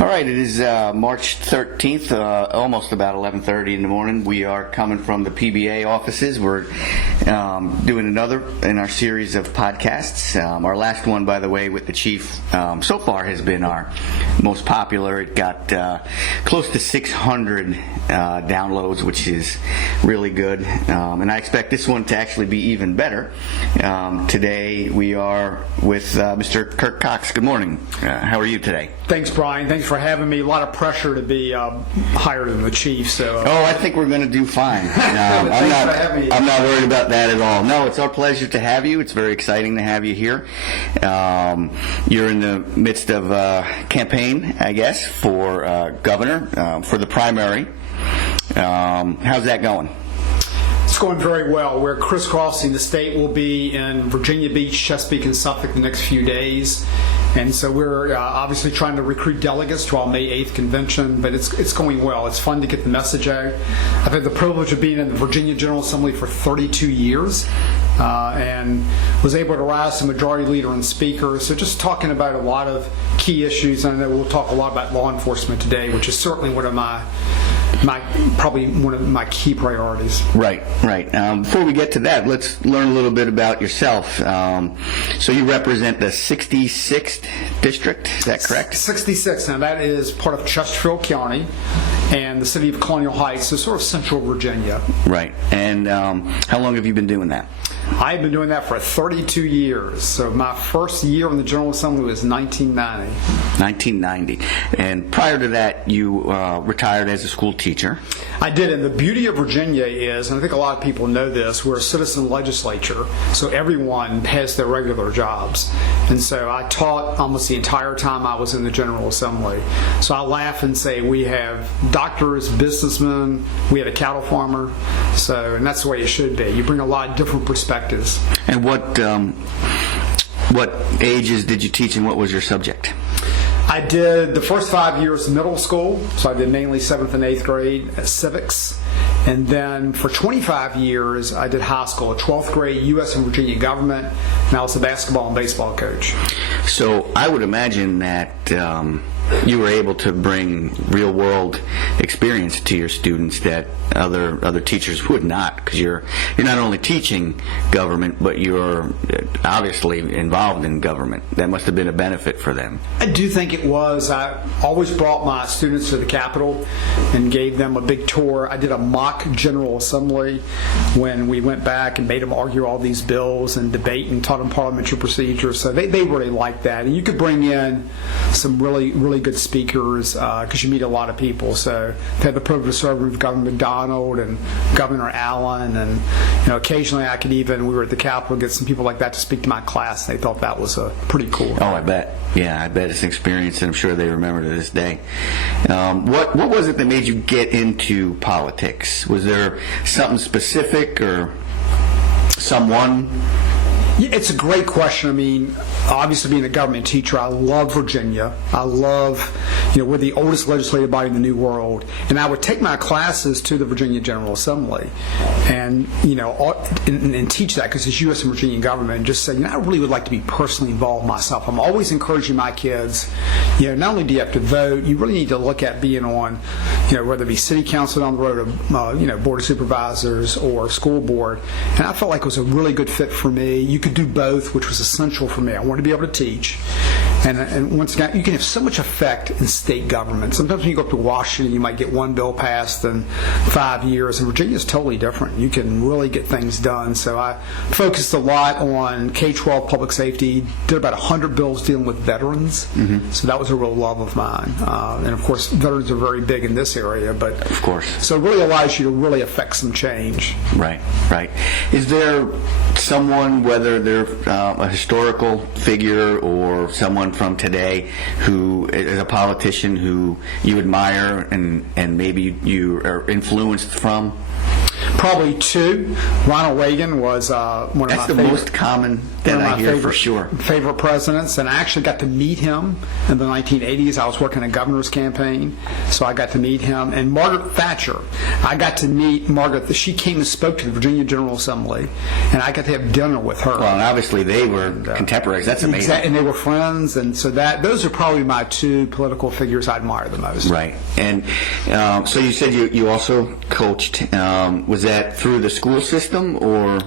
All right, it is March 13th, almost about 11:30 in the morning. We are coming from the PBA offices. We're doing another in our series of podcasts. Our last one, by the way, with the Chief, so far has been our most popular. It got close to 600 downloads, which is really good. And I expect this one to actually be even better. Today we are with Mr. Kirk Cox. Good morning. How are you today? Thanks, Brian. Thanks for having me. A lot of pressure to be higher than the Chief. So. I think we're going to do fine. I'm not worried about that at all. No, it's our pleasure to have you. It's very exciting to have you here. You're in the midst of a campaign, I guess, for governor, for the primary. How's that going? It's going very well. We're crisscrossing the state. We'll be in Virginia Beach, Chesapeake, and Suffolk the next few days. And so we're obviously trying to recruit delegates to our May 8th convention, but it's going well. It's fun to get the message out. I've had the privilege of being in the Virginia General Assembly for 32 years and was able to rise to majority leader and speaker. So just talking about a lot of key issues. I know we'll talk a lot about law enforcement today, which is certainly one of probably one of my key priorities. Right. Before we get to that, let's learn a little bit about yourself. So you represent the 66th district, is that correct? 66. Now that is part of Chesterfield County and the city of Colonial Heights, so sort of central Virginia. Right. And how long have you been doing that? I've been doing that for 32 years. So my first year in the General Assembly was 1990. 1990. And prior to that, you retired as a school teacher. I did, and the beauty of Virginia is, and I think a lot of people know this, we're a citizen legislature, so everyone has their regular jobs. And so I taught almost the entire time I was in the General Assembly. So I laugh and say we have doctors, businessmen, we have a cattle farmer, and that's the way it should be. You bring a lot of different perspectives. And what ages did you teach, and what was your subject? I did the first 5 years middle school, so I did mainly 7th and 8th grade civics. And then for 25 years, I did high school, 12th grade U.S. and Virginia government, and I was a basketball and baseball coach. So I would imagine that you were able to bring real-world experience to your students that other teachers would not, because you're not only teaching government, but you're obviously involved in government. That must have been a benefit for them. I do think it was. I always brought my students to the Capitol and gave them a big tour. I did a mock General Assembly when we went back and made them argue all these bills and debate and taught them parliamentary procedures. So they really liked that. And you could bring in some really good speakers because you meet a lot of people. So I've had the privilege of serving with Governor McDonald and Governor Allen, and occasionally we were at the Capitol, get some people like that to speak to my class. They thought that was pretty cool. Oh, I bet. Yeah, I bet it's an experience, and I'm sure they remember to this day. What was it that made you get into politics? Was there something specific or someone? Yeah, it's a great question. I mean, obviously being a government teacher, I love Virginia. I love, we're the oldest legislative body in the New World. And I would take my classes to the Virginia General Assembly and, and teach that because it's U.S. and Virginia government, and just say, I really would like to be personally involved myself. I'm always encouraging my kids, not only do you have to vote, you really need to look at being on, whether it be city council down the road or, board of supervisors or school board. And I felt like it was a really good fit for me. You could do both, which was essential for me. I wanted to be able to teach, and once again, you can have so much effect in state government. Sometimes when you go up to Washington, you might get one bill passed in 5 years, and Virginia is totally different. You can really get things done. So I focused a lot on K-12 public safety. Did about 100 bills dealing with veterans. Mm-hmm. So that was a real love of mine. And of course, veterans are very big in this area. But of course, so it really allows you to really affect some change. Right. Is there someone, whether they're a historical figure or someone from today who is a politician who you admire and maybe you are influenced from? Probably two. Ronald Reagan was one of my That's the most common that I hear for sure. Favorite presidents, and I actually got to meet him in the 1980s. I was working a governor's campaign, so I got to meet him. And Margaret Thatcher, I got to meet Margaret. She came and spoke to the Virginia General Assembly, and I got to have dinner with her. Well, and obviously they were contemporaries. That's amazing. And they were friends, and so those are probably my two political figures I admire the most. Right. And so you said you also coached. Was that through the school system or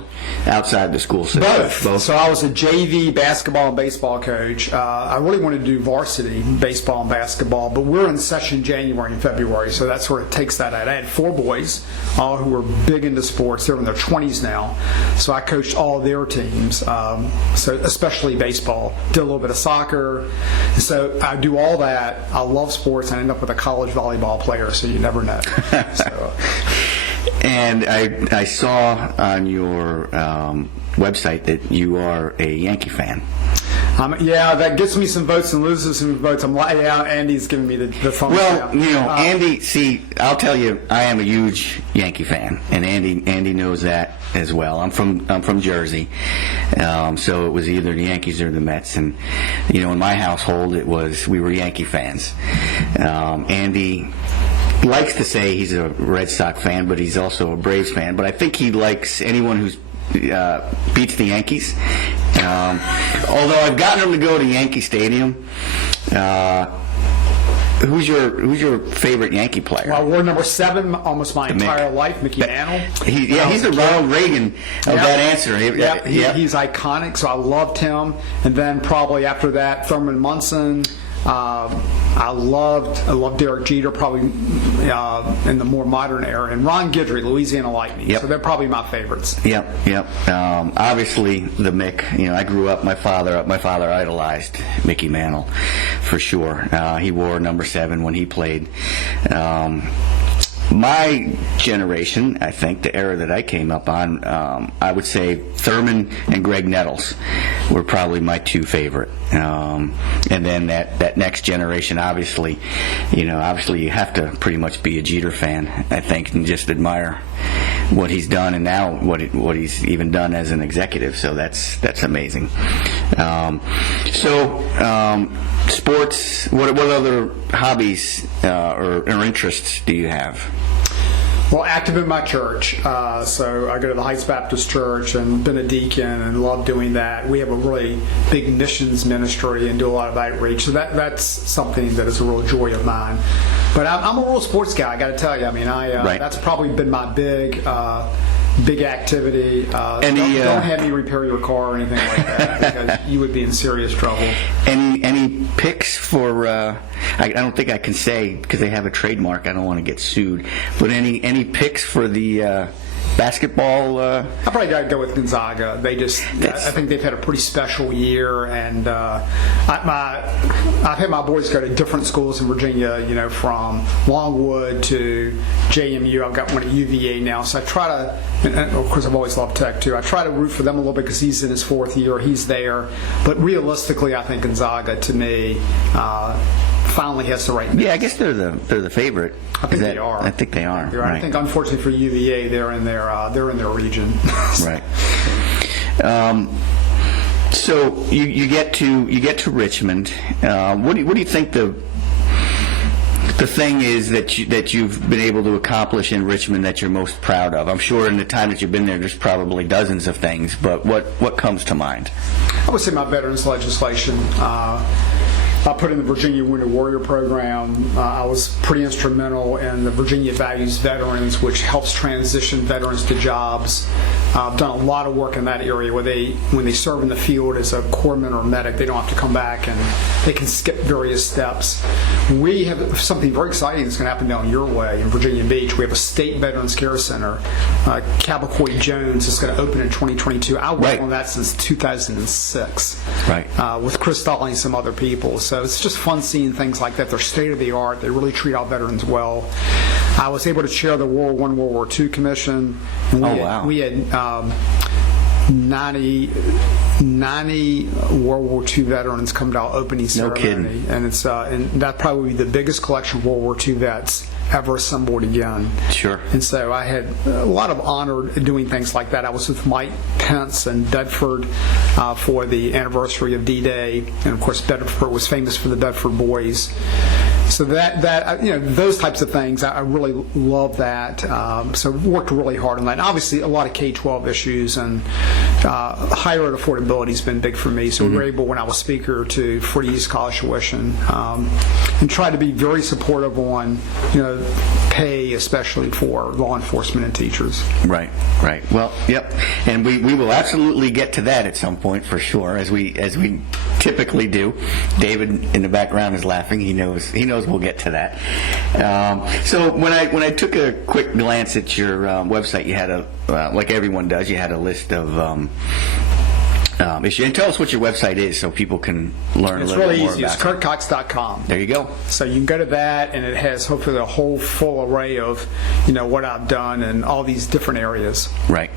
outside the school system? Both. So I was a JV basketball and baseball coach. I really wanted to do varsity baseball and basketball, but we're in session January and February, so that's where it takes that out. I had 4 boys, all who were big into sports. They're in their 20s now, so I coached all their teams, so especially baseball. Did a little bit of soccer. So I do all that. I love sports, and I end up with a college volleyball player, so you never know. So, and I saw on your website that you are a Yankee fan. Yeah, that gets me some votes and loses some votes. Andy's giving me the thumbs down. Well, Andy, see, I'll tell you, I am a huge Yankee fan, and Andy knows that as well. I'm from Jersey, so it was either the Yankees or the Mets, and in my household we were Yankee fans. Andy likes to say he's a Red Sox fan, but he's also a Braves fan. But I think he likes anyone who's beats the Yankees. Although I've gotten him to go to Yankee Stadium. Who's your favorite Yankee player? Well, we're number 7 almost my entire life, Mickey Mantle. He's the Ronald Reagan of that answer. He's iconic, so I loved him. And then probably after that, Thurman Munson. I loved Derek Jeter, probably in the more modern era, and Ron Guidry, Louisiana Lightning. Yep. So they're probably my favorites. Yep. Obviously, the Mick. I grew up. My father idolized Mickey Mantle, for sure. He wore number 7 when he played. My generation, I think, the era that I came up on, I would say Thurman and Greg Nettles were probably my 2 favorite. And then that next generation, obviously you have to pretty much be a Jeter fan, I think, and just admire what he's done, and now what he's even done as an executive. So that's amazing. Sports. What other hobbies or interests do you have? Well, active in my church. So I go to the Heights Baptist Church and been a deacon and love doing that. We have a really big missions ministry and do a lot of outreach. So that's something that is a real joy of mine. But I'm a real sports guy, I got to tell you. I mean, Right. That's probably been my big activity. Don't have me repair your car or anything like that, because you would be in serious trouble. Any picks for? I don't think I can say because they have a trademark. I don't want to get sued. But any picks for the basketball? I probably got to go with Gonzaga. I think they've had a pretty special year, and I've had my boys go to different schools in Virginia. From Longwood to JMU. I've got one at UVA now, so I try to. And of course, I've always loved Tech too. I try to root for them a little bit because he's in his 4th year. He's there, but realistically, I think Gonzaga, to me, finally has the right mix. Yeah, I guess they're the favorite. I think they are. I think they are. Right. I think, unfortunately for UVA, they're in their region. Right. So you get to Richmond. What do you think the thing is that you've been able to accomplish in Richmond that you're most proud of? I'm sure in the time that you've been there's probably dozens of things, but what comes to mind? I would say my veterans legislation. I put in the Virginia Wounded Warrior Program. I was pretty instrumental in the Virginia Values Veterans, which helps transition veterans to jobs. I've done a lot of work in that area where when they serve in the field as a corpsman or medic, they don't have to come back and they can skip various steps. We have something very exciting that's going to happen down your way in Virginia Beach. We have a state Veterans Care Center. Cabacoy Jones is going to open in 2022. I worked on that since 2006 with Chris Dolly and some other people. So it's just fun seeing things like that. They're state of the art. They really treat our veterans well. I was able to chair the World War I, World War II Commission. We had 90 World War II veterans come to our opening ceremony. No kidding. And it's and that probably be the biggest collection of World War II vets ever assembled again. Sure. And so I had a lot of honor doing things like that. I was with Mike Pence in Bedford for the anniversary of D-Day, and of course Bedford was famous for the Bedford Boys. So that those types of things, I really love that. So worked really hard on that. And obviously, a lot of K-12 issues and higher ed affordability has been big for me. So we were able, when I was speaker, to freeze college tuition and try to be very supportive on pay, especially for law enforcement and teachers. Right. Well, yep. And we will absolutely get to that at some point for sure, as we typically do. David in the background is laughing. He knows we'll get to that. So when I took a quick glance at your website, you had like everyone does, you had a list of issues. And tell us what your website is so people can learn a little bit more about it. It's really easy. It's KirkCox.com. There you go. So you can go to that, and it has hopefully a whole full array of what I've done in all these different areas. Right.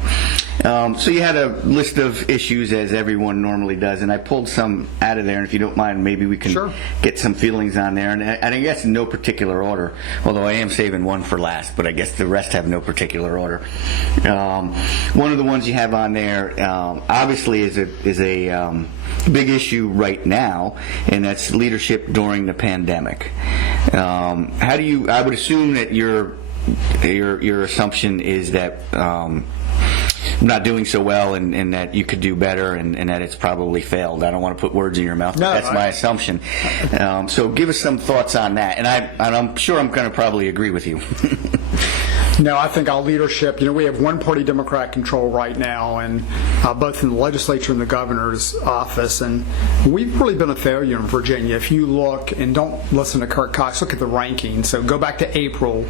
So you had a list of issues, as everyone normally does, and I pulled some out of there, and if you don't mind, maybe we can get some feelings on there. And I guess in no particular order, although I am saving one for last, but I guess the rest have no particular order. One of the ones you have on there, obviously, is a big issue right now, and that's leadership during the pandemic. How do you? I would assume that your assumption is that not doing so well, and that you could do better, and that it's probably failed. I don't want to put words in your mouth, but that's my assumption. So give us some thoughts on that, and I'm sure I'm going to probably agree with you. No, I think our leadership, we have one-party Democrat control right now, and both in the legislature and the governor's office, and we've really been a failure in Virginia. If you look, and don't listen to Kirk Cox, look at the rankings. So go back to April,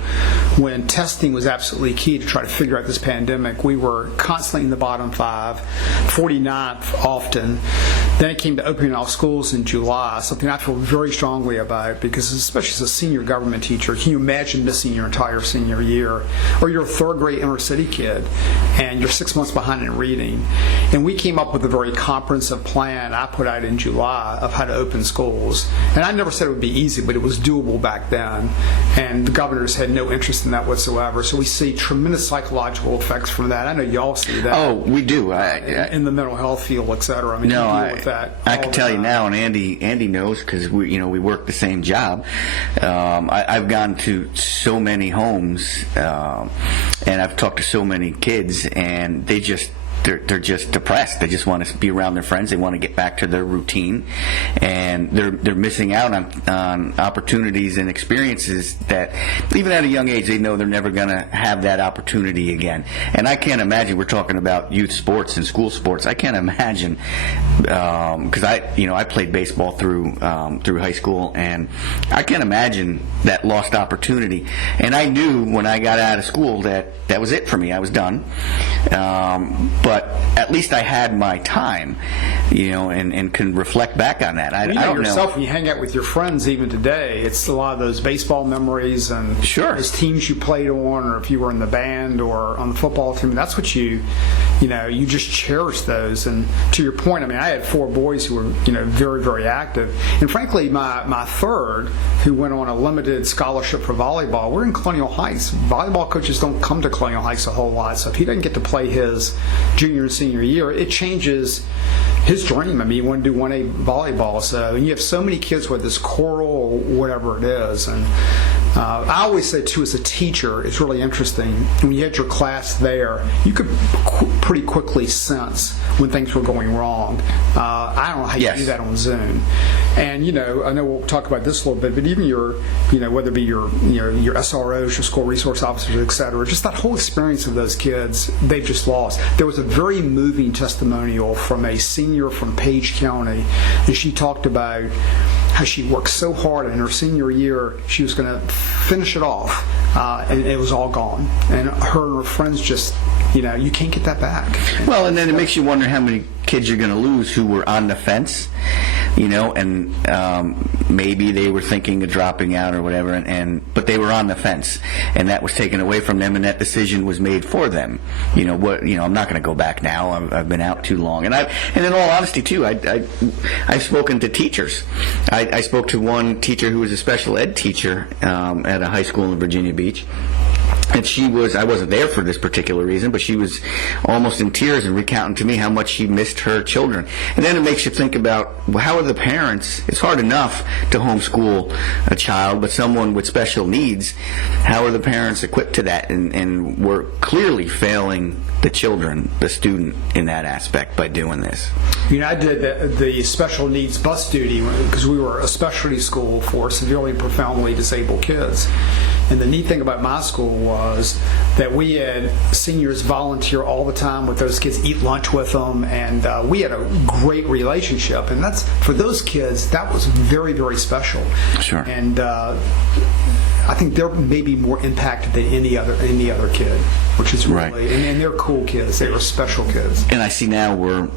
when testing was absolutely key to try to figure out this pandemic. We were constantly in the bottom 5, 49th often. Then it came to opening our schools in July, something I feel very strongly about, because especially as a senior government teacher, can you imagine missing your entire senior year? Or you're a third-grade inner-city kid, and you're 6 months behind in reading. And we came up with a very comprehensive plan I put out in July of how to open schools. And I never said it would be easy, but it was doable back then. And the governors had no interest in that whatsoever. So we see tremendous psychological effects from that. I know y'all see that. Oh, we do. In the mental health field, et cetera. I mean, you deal with that. I can tell you now, and Andy knows, because we work the same job. I've gone to so many homes. And I've talked to so many kids, and they're just depressed. They just want to be around their friends. They want to get back to their routine, and they're missing out on opportunities and experiences that, even at a young age, they know they're never going to have that opportunity again. And I can't imagine. We're talking about youth sports and school sports. I can't imagine, because I played baseball through high school, and I can't imagine that lost opportunity. And I knew when I got out of school that was it for me. I was done. But at least I had my time, and can reflect back on that. I don't yourself, know. when you hang out with your friends even today, it's a lot of those baseball memories and those teams you played on, or if you were in the band or on the football team. That's what you just cherish those. And to your point, I had 4 boys who were, very, very active. And frankly, my third, who went on a limited scholarship for volleyball, we're in Colonial Heights. Volleyball coaches don't come to Colonial Heights a whole lot. So if he doesn't get to play his junior and senior year, it changes his dream. You want to do 1A volleyball. So, and you have so many kids with this choral or whatever it is. And I always say, too, as a teacher, it's really interesting. When you had your class there, you could pretty quickly sense when things were going wrong. I don't know how you do that on Zoom. And, I know we'll talk about this a little bit, but even your, whether it be your SROs, your school resource officers, et cetera, just that whole experience of those kids, they've just lost. There was a very moving testimonial from a senior from Page County, and she talked about how she worked so hard in her senior year, she was going to finish it off, and it was all gone. And her friends just, you can't get that back. Well, and then it makes you wonder how many kids you're going to lose who were on the fence, and maybe they were thinking of dropping out or whatever, but they were on the fence, and that was taken away from them, and that decision was made for them. I'm not going to go back now. I've been out too long, and in all honesty too, I've spoken to teachers. I spoke to one teacher who was a special ed teacher at a high school in Virginia Beach. And I wasn't there for this particular reason, but she was almost in tears and recounting to me how much she missed her children. And then it makes you think about, well, how are the parents? It's hard enough to homeschool a child, but someone with special needs, how are the parents equipped to that? And we're clearly failing the children, the student, in that aspect by doing this. I did the special needs bus duty because we were a specialty school for severely and profoundly disabled kids. And the neat thing about my school was that we had seniors volunteer all the time with those kids, eat lunch with them, and we had a great relationship. And that's, for those kids, that was very, very special. Sure. And I think they're maybe more impacted than any other kid, which is really, right. And they're cool kids. They were special kids. And I see now we're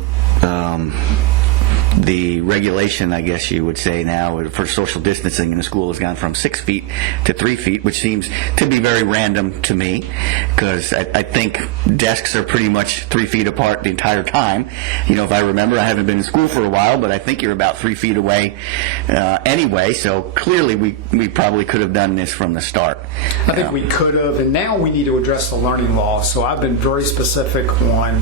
the regulation, I guess you would say now, for social distancing in the school has gone from 6 feet to 3 feet, which seems to be very random to me, because I think desks are pretty much 3 feet apart the entire time. If I remember, I haven't been in school for a while, but I think you're about 3 feet away anyway, so clearly we probably could have done this from the start. I think we could have, and now we need to address the learning loss. So I've been very specific on,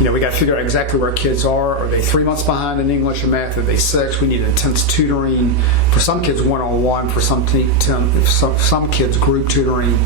we got to figure out exactly where kids are. Are they 3 months behind in English and math? Are they 6? We need intense tutoring. For some kids, one-on-one. For some kids, group tutoring.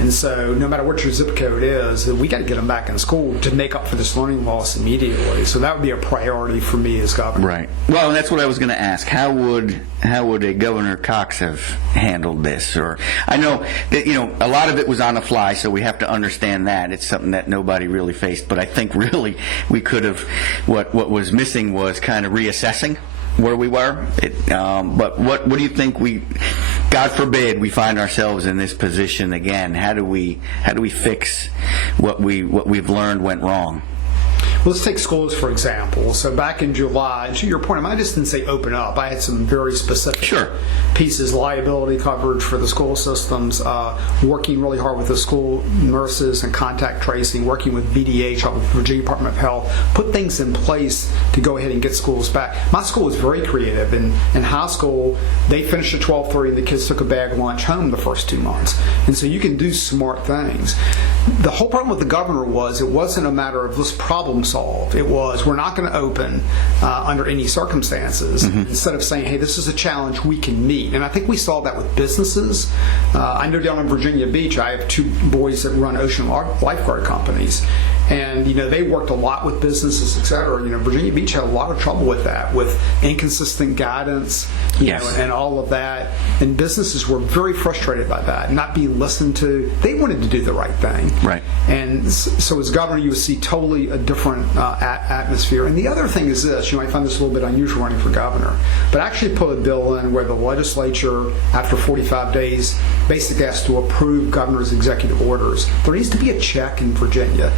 And so no matter what your zip code is, we got to get them back in school to make up for this learning loss immediately. So that would be a priority for me as governor. Right. Well, and that's what I was going to ask. How would a Governor Cox have handled this? Or I know that a lot of it was on the fly, so we have to understand that it's something that nobody really faced. But I think really we could have. What was missing was kind of reassessing where we were. But what do you think God forbid we find ourselves in this position again? How do we fix what we've learned went wrong? Well, let's take schools, for example. So back in July, to your point, I just didn't say open up. I had some very specific pieces, liability coverage for the school systems, working really hard with the school nurses and contact tracing, working with VDH, with Virginia Department of Health, put things in place to go ahead and get schools back. My school was very creative. In high school, they finished at 12:30 and the kids took a bag lunch home the first 2 months. And so you can do smart things. The whole problem with the governor was it wasn't a matter of let's problem solve. It was we're not going to open under any circumstances. Instead of saying, hey, this is a challenge we can meet. And I think we saw that with businesses. I know down in Virginia Beach, I have 2 boys that run ocean lifeguard companies. And, they worked a lot with businesses, et cetera. Virginia Beach had a lot of trouble with that, with inconsistent guidance, and all of that. And businesses were very frustrated by that, not being listened to. They wanted to do the right thing. Right. And so as governor, you would see totally a different atmosphere. And the other thing is this, you might find this a little bit unusual running for governor, but actually put a bill in where the legislature, after 45 days, basically has to approve governor's executive orders. There needs to be a check in Virginia.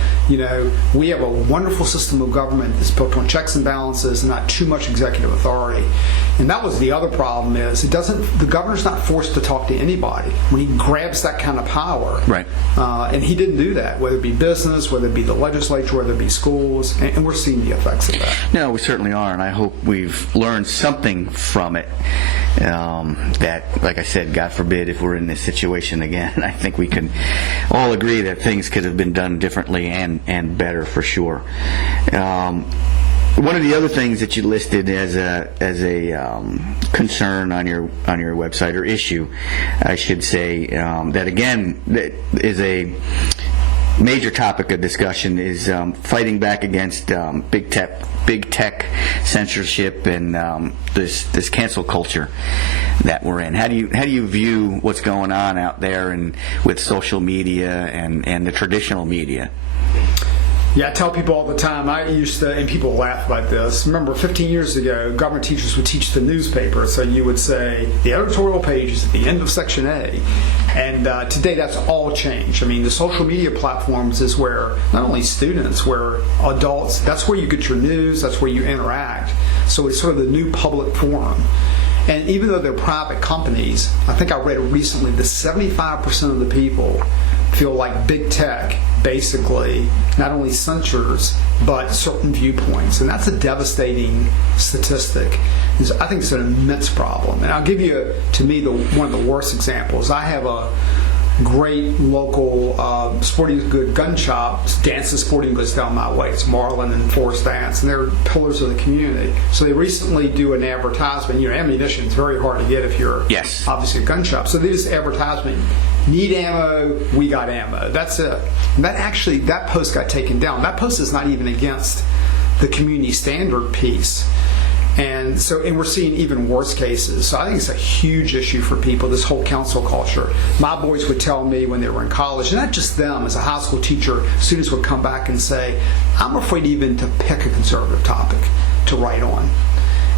We have a wonderful system of government that's built on checks and balances and not too much executive authority. And that was the other problem is the governor's not forced to talk to anybody when he grabs that kind of power. Right. And he didn't do that, whether it be business, whether it be the legislature, whether it be schools, and we're seeing the effects of that. No, we certainly are, and I hope we've learned something from it. That, like I said, God forbid if we're in this situation again, I think we can all agree that things could have been done differently and better for sure. One of the other things that you listed as a concern on your website, or issue, I should say, that again that is a major topic of discussion, is fighting back against big tech censorship and this cancel culture that we're in. How do you view what's going on out there and with social media and the traditional media? Yeah, I tell people all the time, and people laugh about this. Remember, 15 years ago, government teachers would teach the newspaper. So you would say, the editorial page is at the end of section A. And today that's all changed. I mean, the social media platforms is where not only students, where adults, that's where you get your news, that's where you interact. So it's sort of the new public forum. And even though they're private companies, I think I read recently that 75% of the people feel like big tech basically not only censors but certain viewpoints, and that's a devastating statistic. I think it's an immense problem. And I'll give you, to me, one of the worst examples. I have a great local sporting good gun shop, Dance and Sporting Goods down my way. It's Marlin and Forest Dance, and they're pillars of the community. So they recently do an advertisement. Ammunition is very hard to get if you're obviously a gun shop. So they do this advertisement, need ammo, we got ammo. That's it. And that post got taken down. That post is not even against the community standard piece. And we're seeing even worse cases. So I think it's a huge issue for people, this whole council culture. My boys would tell me when they were in college, and not just them, as a high school teacher, students would come back and say, I'm afraid even to pick a conservative topic to write on.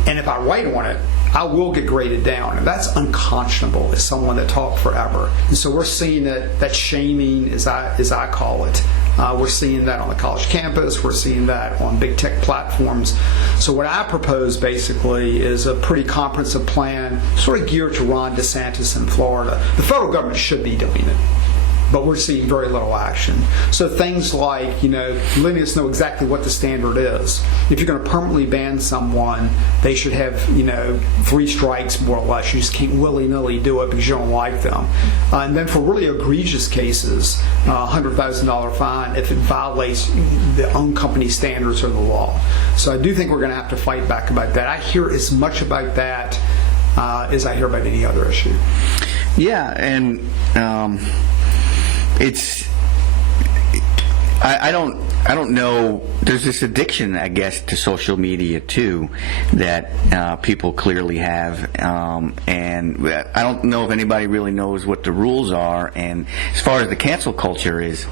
And if I write on it, I will get graded down. And that's unconscionable as someone that talked forever. And so we're seeing that shaming, as I call it. We're seeing that on the college campus. We're seeing that on big tech platforms. So what I propose basically is a pretty comprehensive plan, sort of geared to Ron DeSantis in Florida. The federal government should be doing it, but we're seeing very little action. So things like, letting us know exactly what the standard is. If you're going to permanently ban someone, they should have, 3 strikes more or less. You just can't willy-nilly do it because you don't like them. And then for really egregious cases, $100,000 fine if it violates the own company standards or the law. So I do think we're going to have to fight back about that. I hear as much about that as I hear about any other issue. Yeah, and I don't know. There's this addiction, I guess, to social media too that people clearly have, and I don't know if anybody really knows what the rules are. And as far as the cancel culture is,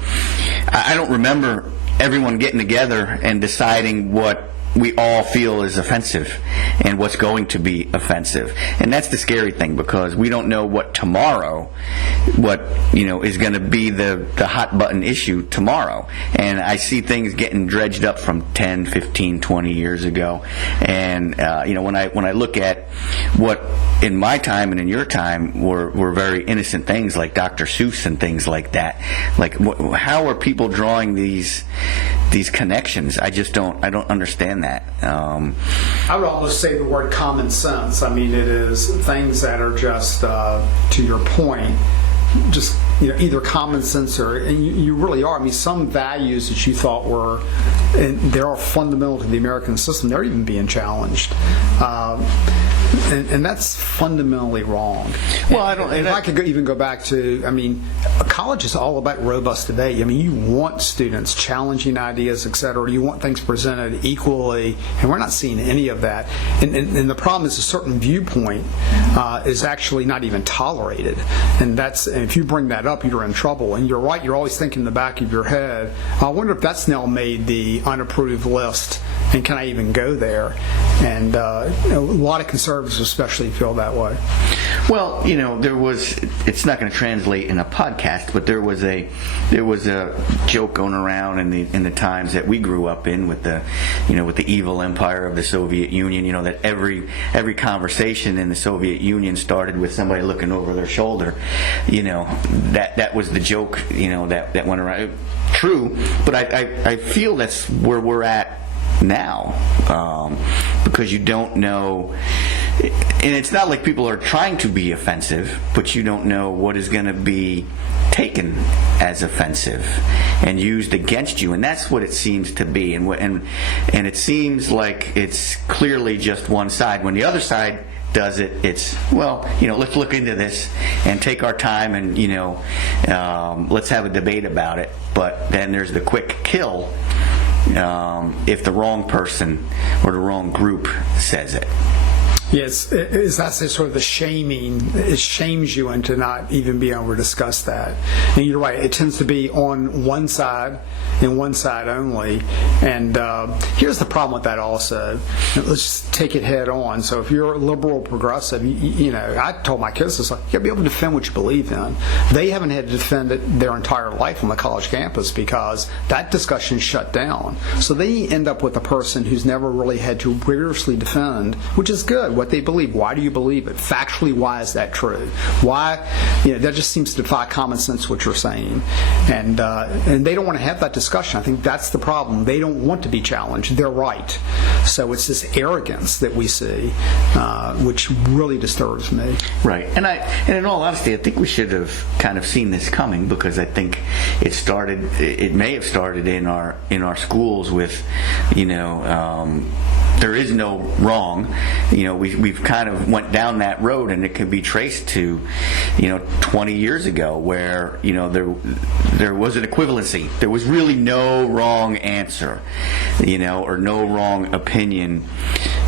I don't remember everyone getting together and deciding what we all feel is offensive and what's going to be offensive. And that's the scary thing, because we don't know what tomorrow, is going to be the hot button issue tomorrow. And I see things getting dredged up from 10, 15, 20 years ago. And when I look at what in my time and in your time were very innocent things like Dr. Seuss and things like that, like how are people drawing these connections? I don't understand that. I would almost say the word common sense. I mean, it is things that are just, to your point, just either common sense or, and you really are. I mean, some values that you thought were, and they are fundamental to the American system, they're even being challenged. And that's fundamentally wrong. Well, I could even go back to, college is all about robust debate. You want students challenging ideas, et cetera. You want things presented equally, and we're not seeing any of that. And the problem is a certain viewpoint is actually not even tolerated. And if you bring that up, you're in trouble. And you're right, you're always thinking in the back of your head, I wonder if that's now made the unapproved list, and can I even go there? And a lot of conservatives especially feel that way. Well, it's not going to translate in a podcast, but there was a joke going around in the times that we grew up in with the evil empire of the Soviet Union, that every conversation in the Soviet Union started with somebody looking over their shoulder. That was the joke, that went around. True, but I feel that's where we're at now, because you don't know, and it's not like people are trying to be offensive, but you don't know what is going to be taken as offensive and used against you, and that's what it seems to be. And it seems like it's clearly just one side. When the other side does it, it's, let's look into this and take our time and let's have a debate about it. But then there's the quick kill if the wrong person or the wrong group says it. Yes, that's sort of the shaming. It shames you into not even being able to discuss that. And you're right, it tends to be on one side and one side only. And here's the problem with that also. Let's take it head on. So if you're a liberal or progressive, you know, I told my kids, it's like, you got to be able to defend what you believe in. They haven't had to defend it their entire life on the college campus because that discussion shut down. So they end up with a person who's never really had to rigorously defend, which is good, what they believe. Why do you believe it? Factually, why is that true? Why? You know, that just seems to defy common sense, what you're saying. And they don't want to have that discussion. I think that's the problem. They don't want to be challenged. They're right. So it's this arrogance that we see, which really disturbs me. Right. And in all honesty, I think we should have kind of seen this coming, because I think it may have started in our schools with, you know, there is no wrong. You know, we've kind of went down that road, and it can be traced to, you know, 20 years ago, where, you know, there was an equivalency. There was really no wrong answer, you know, or no wrong opinion.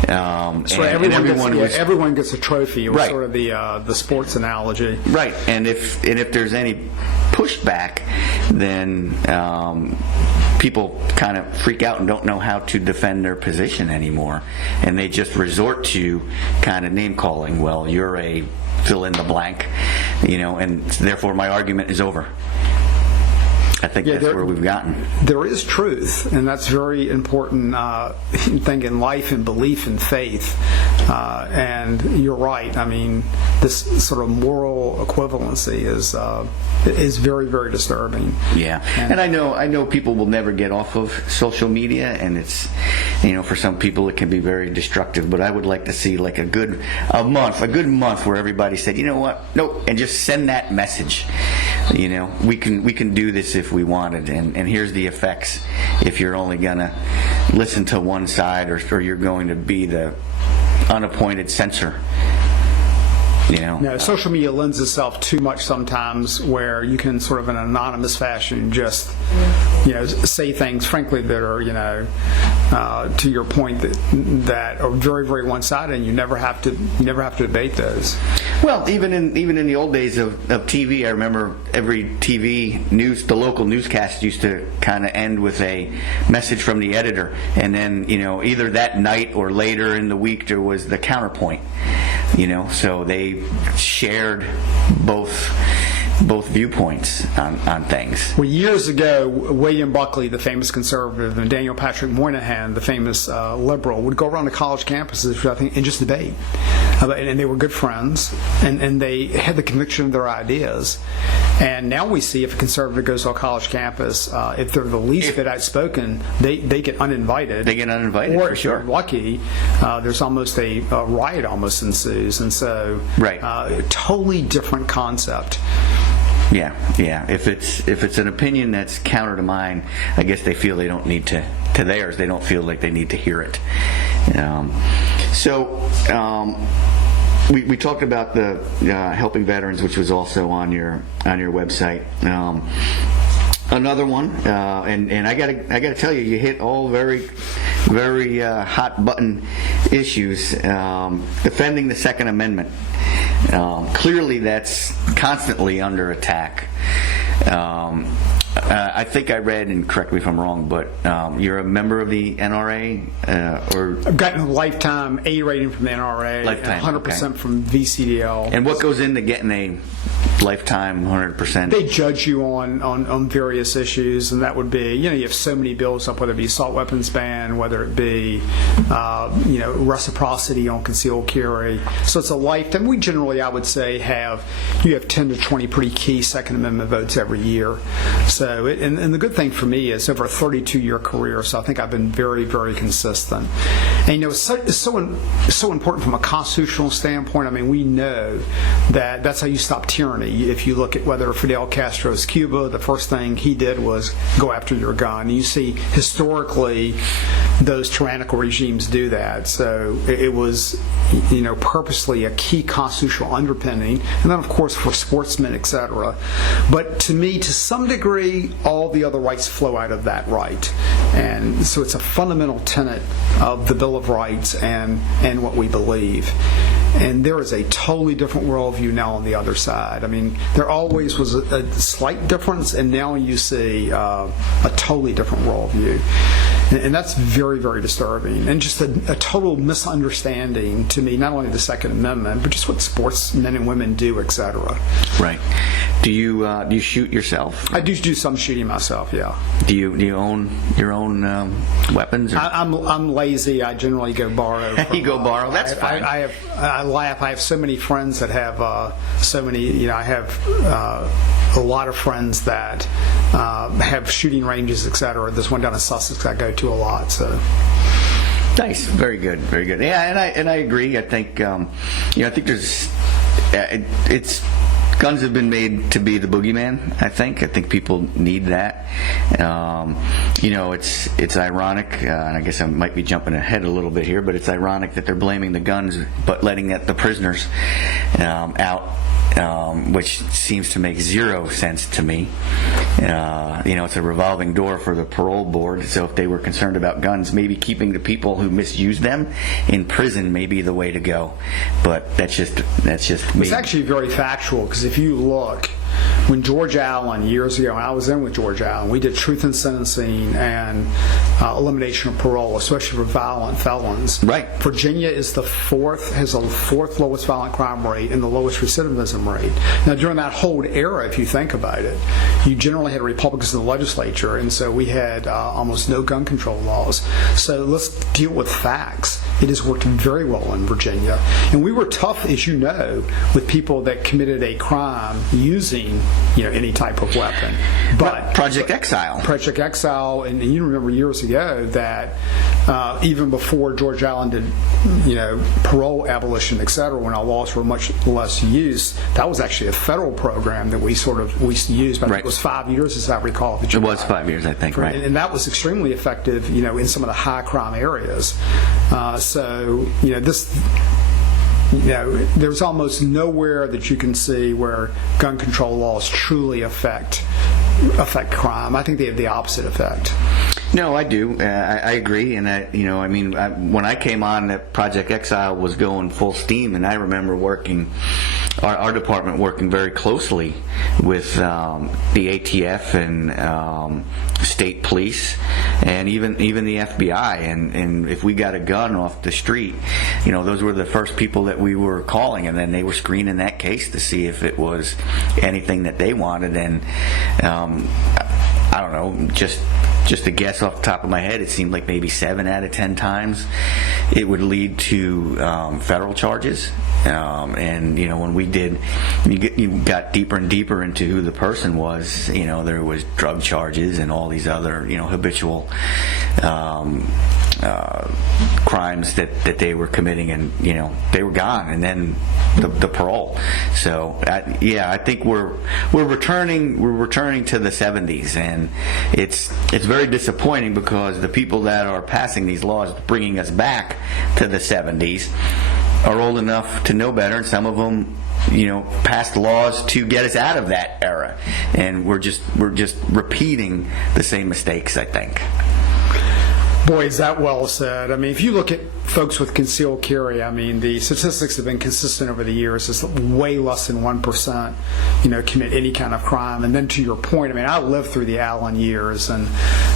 So everyone gets a trophy. It was right. Sort of the sports analogy. Right. And if there's any pushback, then people kind of freak out and don't know how to defend their position anymore, and they just resort to kind of name calling. Well, you're a fill in the blank, you know, and therefore my argument is over. I think that's where we've gotten. There is truth, and that's very important thing in life and belief and faith. And you're right. I mean, this sort of moral equivalency is very, very disturbing. Yeah, and I know people will never get off of social media, and it's, you know, for some people it can be very destructive. But I would like to see like a good month where everybody said, you know what, nope, and just send that message. You know, we can do this if we wanted, and here's the effects if you're only gonna listen to one side, or you're going to be the unappointed censor. You know? No, social media lends itself too much sometimes, where you can sort of in an anonymous fashion just, you know, say things, frankly, that are, you know, to your point, that are very, very one-sided, and you never have to debate those. Well, even in the old days of TV, I remember every TV news, the local newscast used to kind of end with a message from the editor, and then, you know, either that night or later in the week there was the counterpoint. You know, so they shared both viewpoints on things. Well, years ago, William Buckley, the famous conservative, and Daniel Patrick Moynihan, the famous liberal, would go around the college campuses, I think, and just debate. And they were good friends, and they had the conviction of their ideas. And now we see, if a conservative goes to a college campus, if they're the least bit outspoken, they get uninvited. They get uninvited, or for sure. If they're lucky, there's almost a riot almost ensues. And so, right. Totally different concept. Yeah. If it's an opinion that's counter to mine, I guess they feel they don't need to theirs. They don't feel like they need to hear it. We talked about the helping veterans, which was also on your website. Another one, and I gotta tell you, you hit all very, very hot button issues. Defending the Second Amendment. Clearly, that's constantly under attack. I think I read, and correct me if I'm wrong, but you're a member of the NRA, or I've gotten a lifetime A rating from the NRA, lifetime, 100% okay. from VCDL. And what goes into getting a lifetime 100%? They judge you on various issues, and that would be, you know, you have so many bills up, whether it be assault weapons ban, whether it be, you know, reciprocity on concealed carry. So it's a lifetime. We generally, I would say, you have 10 to 20 pretty key Second Amendment votes every year. So, and the good thing for me is over a 32-year career, so I think I've been very, very consistent. And, you know, it's so important from a constitutional standpoint. I mean, we know that that's how you stop tyranny. If you look at whether Fidel Castro's Cuba, the first thing he did was go after your gun. You see historically those tyrannical regimes do that. So it was, purposely a key constitutional underpinning, and then of course for sportsmen, etc. But to me, to some degree, all the other rights flow out of that right, and so it's a fundamental tenet of the Bill of Rights and what we believe. And there is a totally different worldview now on the other side. I mean, there always was a slight difference, and now you see a totally different worldview. And that's very, very disturbing. And just a total misunderstanding to me, not only of the Second Amendment, but just what sportsmen and women do, etc. Right. Do you shoot yourself? I do some shooting myself, yeah. Do you own your own weapons? Or? I'm lazy. I generally go borrow. You go borrow? That's fine. I laugh. I have so many friends that have so many. I have a lot of friends that have shooting ranges, etc. There's one down in Sussex I go to a lot. So. Nice, very good, very good. Yeah, and I agree. I think I think there's it's. Guns have been made to be the boogeyman. I think people need that. It's ironic, and I guess I might be jumping ahead a little bit here, but it's ironic that they're blaming the guns, but letting the prisoners out, which seems to make zero sense to me. It's a revolving door for the parole board. So if they were concerned about guns, maybe keeping the people who misuse them in prison may be the way to go. But that's just me. It's actually very factual, because if you look, when George Allen, years ago, and I was in with George Allen, we did truth in sentencing and elimination of parole, especially for violent felons. Right. Virginia has the fourth lowest violent crime rate and the lowest recidivism rate. Now, during that whole era, if you think about it, you generally had Republicans in the legislature, and so we had almost no gun control laws. So let's deal with facts. It has worked very well in Virginia. And we were tough, as you know, with people that committed a crime using any type of weapon. But Project Exile, and you remember years ago that even before George Allen did, parole abolition, etc., when our laws were much less used, that was actually a federal program that we used to use. But I think it was 5 years, as I recall. It was 5 years, I think, right. And that was extremely effective, in some of the high crime areas. There's almost nowhere that you can see where gun control laws truly affect crime. I think they have the opposite effect. No, I do. I agree, and when I came on, Project Exile was going full steam, and I remember our department working very closely with the ATF and state police, and even the FBI. And if we got a gun off the street, those were the first people that we were calling, and then they were screening that case to see if it was anything that they wanted. And I don't know, just to guess off the top of my head, it seemed like maybe 7 out of 10 times it would lead to federal charges. And when we did, you got deeper and deeper into who the person was. There was drug charges and all these other habitual crimes that they were committing, and they were gone, and then the parole. So I think we're returning to the 70s, and it's very disappointing, because the people that are passing these laws, bringing us back to the 70s, are old enough to know better, and some of them passed laws to get us out of that era, and we're just repeating the same mistakes, I think. Boy, is that well said. I mean, if you look at folks with concealed carry, I mean, the statistics have been consistent over the years. It's way less than 1%, commit any kind of crime. And then to your point, I mean, I lived through the Allen years, and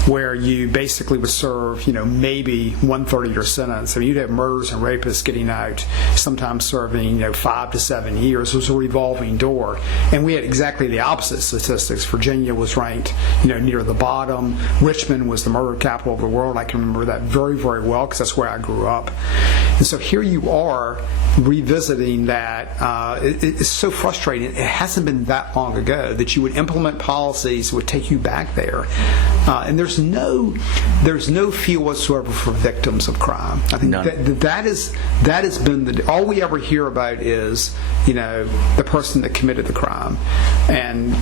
where you basically would serve, maybe 1/3 of your sentence. I mean, you'd have murderers and rapists getting out, sometimes serving, 5 to 7 years. It was a revolving door. And we had exactly the opposite statistics. Virginia was ranked, near the bottom. Richmond was the murder capital of the world. I can remember that very, very well, because that's where I grew up. up. And so here you are revisiting that. It's so frustrating. It hasn't been that long ago that you would implement policies that would take you back there. And there's no feel whatsoever for victims of crime. I think that has been all we ever hear about is, the person that committed the crime, and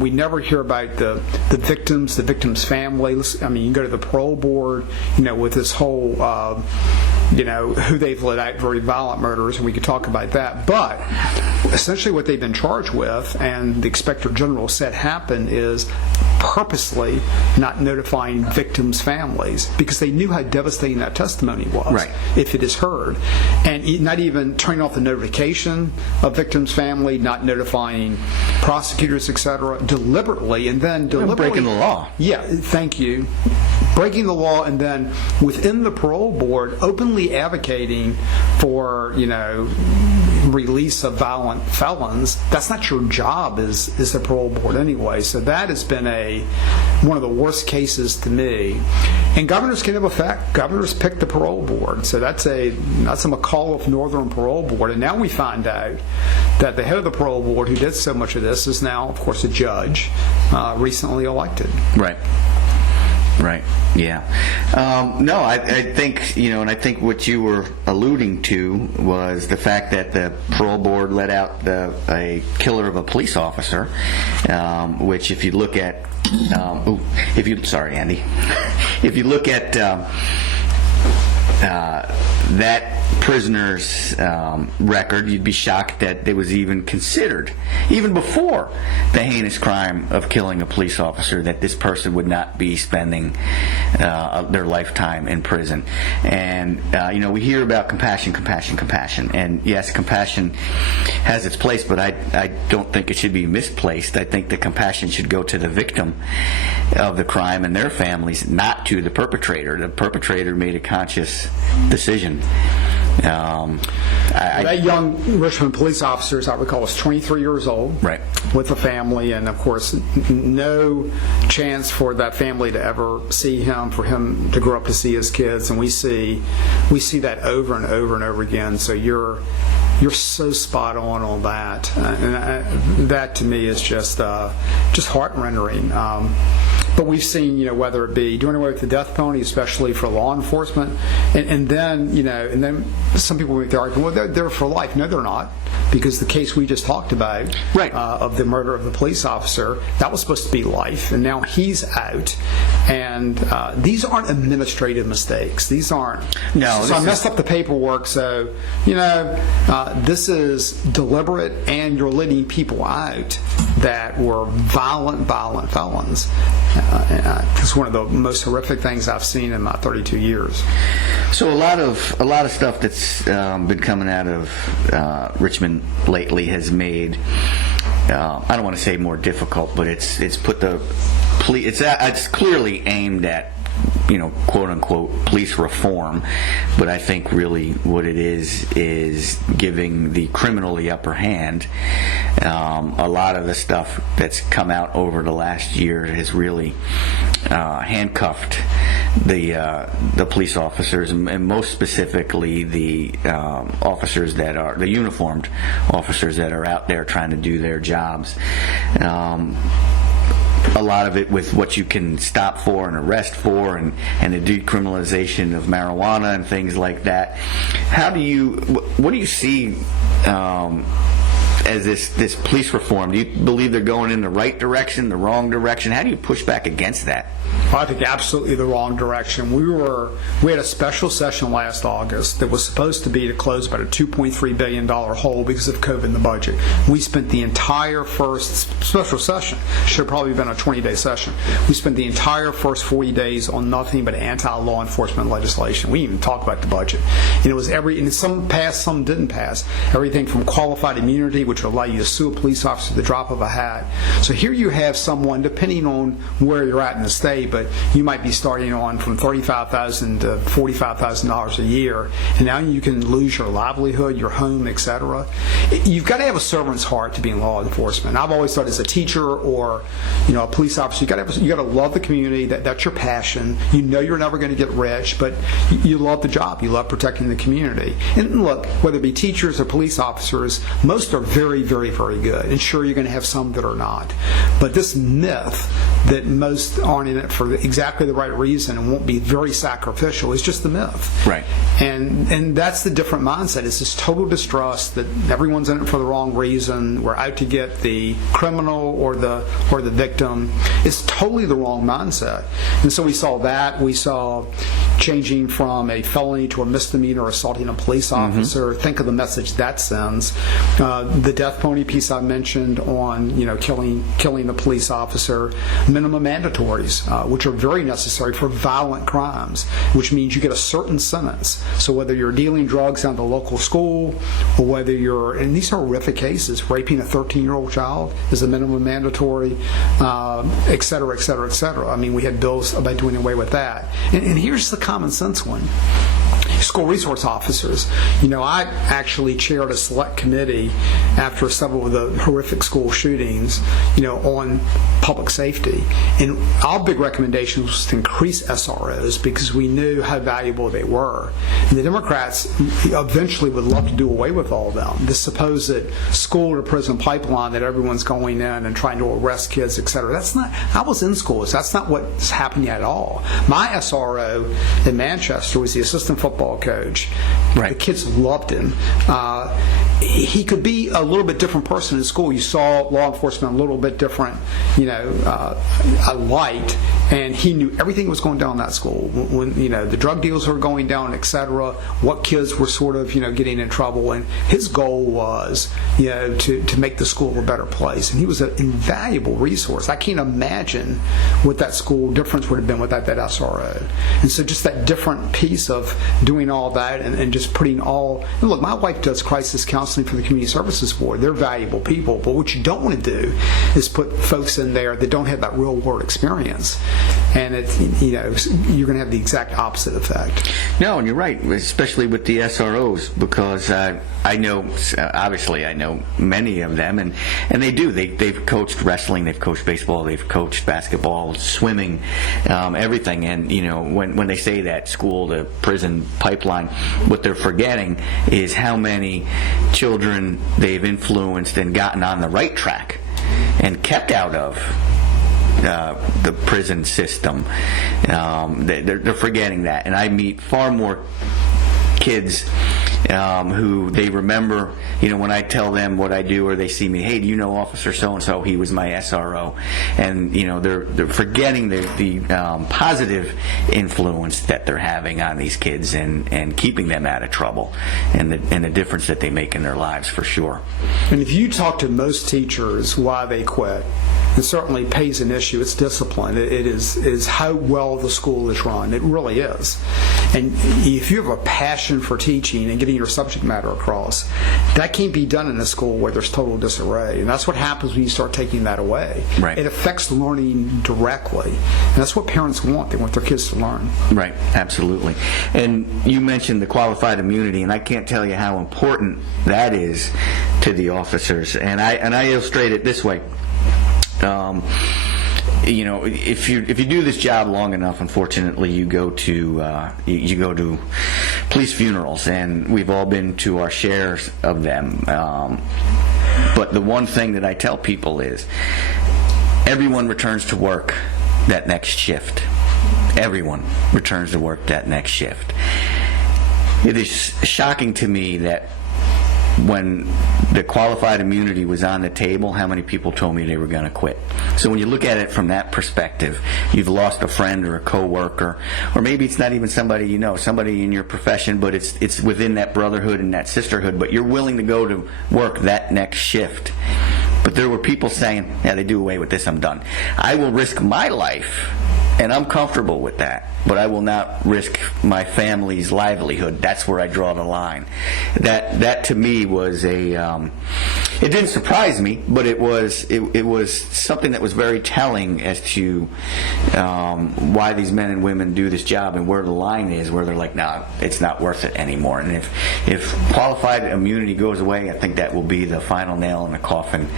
we never hear about the victim's family. I mean, you go to the parole board, with this whole who they've let out very violent murderers, and we could talk about that. But essentially what they've been charged with, and the Inspector General said happened, is purposely not notifying victims' families because they knew how devastating that testimony was if it is heard. And not even turning off the notification of victims' family, not notifying prosecutors, etc., deliberately, and then breaking the law. Yeah, thank you. Breaking the law, and then within the parole board openly advocating for release of violent felons. That's not your job as the parole board anyway. So that has been one of the worst cases to me. And governors can have effect. Governors pick the parole board. So that's a McAuliffe Northern Parole Board. And now we find out that the head of the parole board, who did so much of this, is now, of course, a judge, recently elected. Right. Yeah. No, I think, and I think what you were alluding to was the fact that the parole board let out a killer of a police officer, which if you look at, sorry, Andy, if you look at that prisoner's record, you'd be shocked that it was even considered, even before the heinous crime of killing a police officer, that this person would not be spending their lifetime in prison. And we hear about compassion, and yes, compassion has its place, but I don't think it should be misplaced. I think the compassion should go to the victim of the crime and their families, not to the perpetrator. The perpetrator made a conscious decision. That young Richmond police officer, as I recall, was 23 years old, right, with a family, and of course, no chance for that family to ever see him, for him to grow up to see his kids, and we see that over and over and over again. So you're so spot on that, and that to me is just heart-rending. But we've seen, whether it be doing away with the death penalty, especially for law enforcement, and then some people make the argument, well, they're for life. No, they're not, because the case we just talked about, of the murder of the police officer, that was supposed to be life, and now he's out. And these aren't administrative mistakes. These aren't. No. So I messed up the paperwork. So this is deliberate, and you're letting people out that were violent felons. It's one of the most horrific things I've seen in my 32 years. So a lot of stuff that's been coming out of Richmond lately has made, I don't want to say more difficult, but it's put the police. It's clearly aimed at, quote unquote, police reform, but I think really what it is giving the criminal the upper hand. A lot of the stuff that's come out over the last year has really handcuffed the police officers, and most specifically the officers that are the uniformed officers that are out there trying to do their jobs. A lot of it with what you can stop for and arrest for, and the decriminalization of marijuana and things like that. What do you see as this police reform? Do you believe they're going in the right direction, the wrong direction? How do you push back against that? I think absolutely the wrong direction. We had a special session last August that was supposed to be to close about a $2.3 billion hole because of COVID in the budget. We spent the entire first special session, should have probably been a 20-day session. We spent the entire first 40 days on nothing but anti-law enforcement legislation. We didn't even talk about the budget. And it was and some passed, some didn't pass. Everything from qualified immunity, which will allow you to sue a police officer at the drop of a hat. So here you have someone, depending on where you're at in the state, but but you might be starting on from $35,000 to $45,000 a year, and now you can lose your livelihood, your home, etc. You've got to have a servant's heart to be in law enforcement. I've always thought as a teacher or a police officer, you got to love the community. That's your passion. You know you're never going to get rich, but you love the job. You love protecting the community. And look, whether it be teachers or police officers, most are very, very, very good. And sure, you're going to have some that are not. But this myth that most aren't in it for exactly the right reason and won't be very sacrificial is just the myth. Right. And that's the different mindset. It's this total distrust that everyone's in it for the wrong reason. We're out to get the criminal or the victim. It's totally the wrong mindset. And so we saw that. We saw changing from a felony to a misdemeanor, assaulting a police officer. Think of the message that sends. The death penalty piece I mentioned on killing the police officer. Minimum mandatories, which are very necessary for violent crimes, which means you get a certain sentence. So whether you're dealing drugs down at the local school, or whether and these are horrific cases, raping a 13-year-old child is a minimum mandatory, et cetera, et cetera, et cetera. I mean, we had bills about doing away with that. And here's the common sense one. School resource officers. I actually chaired a select committee after several of the horrific school shootings, on public safety. And our big recommendation was to increase SROs because we knew how valuable they were. And the Democrats eventually would love to do away with all of them. This supposed school to prison pipeline that everyone's going in and trying to arrest kids, etc. That's not. I was in schools. That's not what's happening at all. My SRO in Manchester was the assistant football coach. Right. The kids loved him. He could be a little bit different person in school. You saw law enforcement a little bit different, a light, and he knew everything that was going down in that school. When the drug deals were going down, etc. What kids were sort of getting in trouble, and his goal was to make the school a better place. And he was an invaluable resource. I can't imagine what that school difference would have been without that SRO. And so just that different piece of doing all that and just putting all. And look, my wife does crisis counseling for the Community Services Board. They're valuable people, but what you don't want to do is put folks in there that don't have that real world experience, and you're going to have the exact opposite effect. No, and you're right, especially with the SROs, because I know many of them, and they do. They've coached wrestling, they've coached baseball, they've coached basketball, swimming, everything. And when they say that school to prison pipeline, what they're forgetting is how many children they've influenced and gotten on the right track and kept out of the prison system. They're forgetting that, and I meet far more kids who they remember, when I tell them what I do, or they see me, hey, do you know Officer so-and-so? He was my SRO. And, they're forgetting the positive influence that they're having on these kids and keeping them out of trouble and the difference that they make in their lives, for sure. And if you talk to most teachers why they quit, it certainly pays an issue. It's discipline. It is how well the school is run. It really is. And if you have a passion for teaching and getting your subject matter across, that can't be done in a school where there's total disarray. And that's what happens when you start taking that away. Right. It affects learning directly. And that's what parents want. They want their kids to learn. Right. Absolutely. And you mentioned the qualified immunity, and I can't tell you how important that is to the officers. And I illustrate it this way. If you do this job long enough, unfortunately, you go to police funerals, and we've all been to our shares of them. But the one thing that I tell people is, everyone returns to work that next shift. Everyone returns to work that next shift. It is shocking to me that when the qualified immunity was on the table, how many people told me they were going to quit. So when you look at it from that perspective, you've lost a friend or a coworker, or maybe it's not even somebody somebody in your profession, but it's within that brotherhood and that sisterhood, but you're willing to go to work that next shift. But there were people saying, yeah, they do away with this, I'm done. I will risk my life And I'm comfortable with that, but I will not risk my family's livelihood. That's where I draw the line. That to me was it didn't surprise me, but it was something that was very telling as to why these men and women do this job and where the line is, where they're like, nah, it's not worth it anymore. And if qualified immunity goes away, I think that will be the final nail in the coffin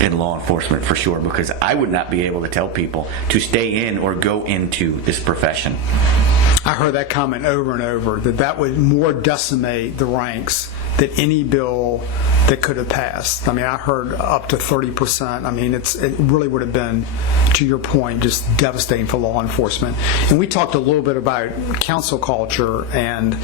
in law enforcement for sure, because I would not be able to tell people to stay in or go into this profession. I heard that comment over and over, that would more decimate the ranks than any bill that could have passed. I mean, I heard up to 30%. I mean, it really would have been, to your point, just devastating for law enforcement. And we talked a little bit about council culture, and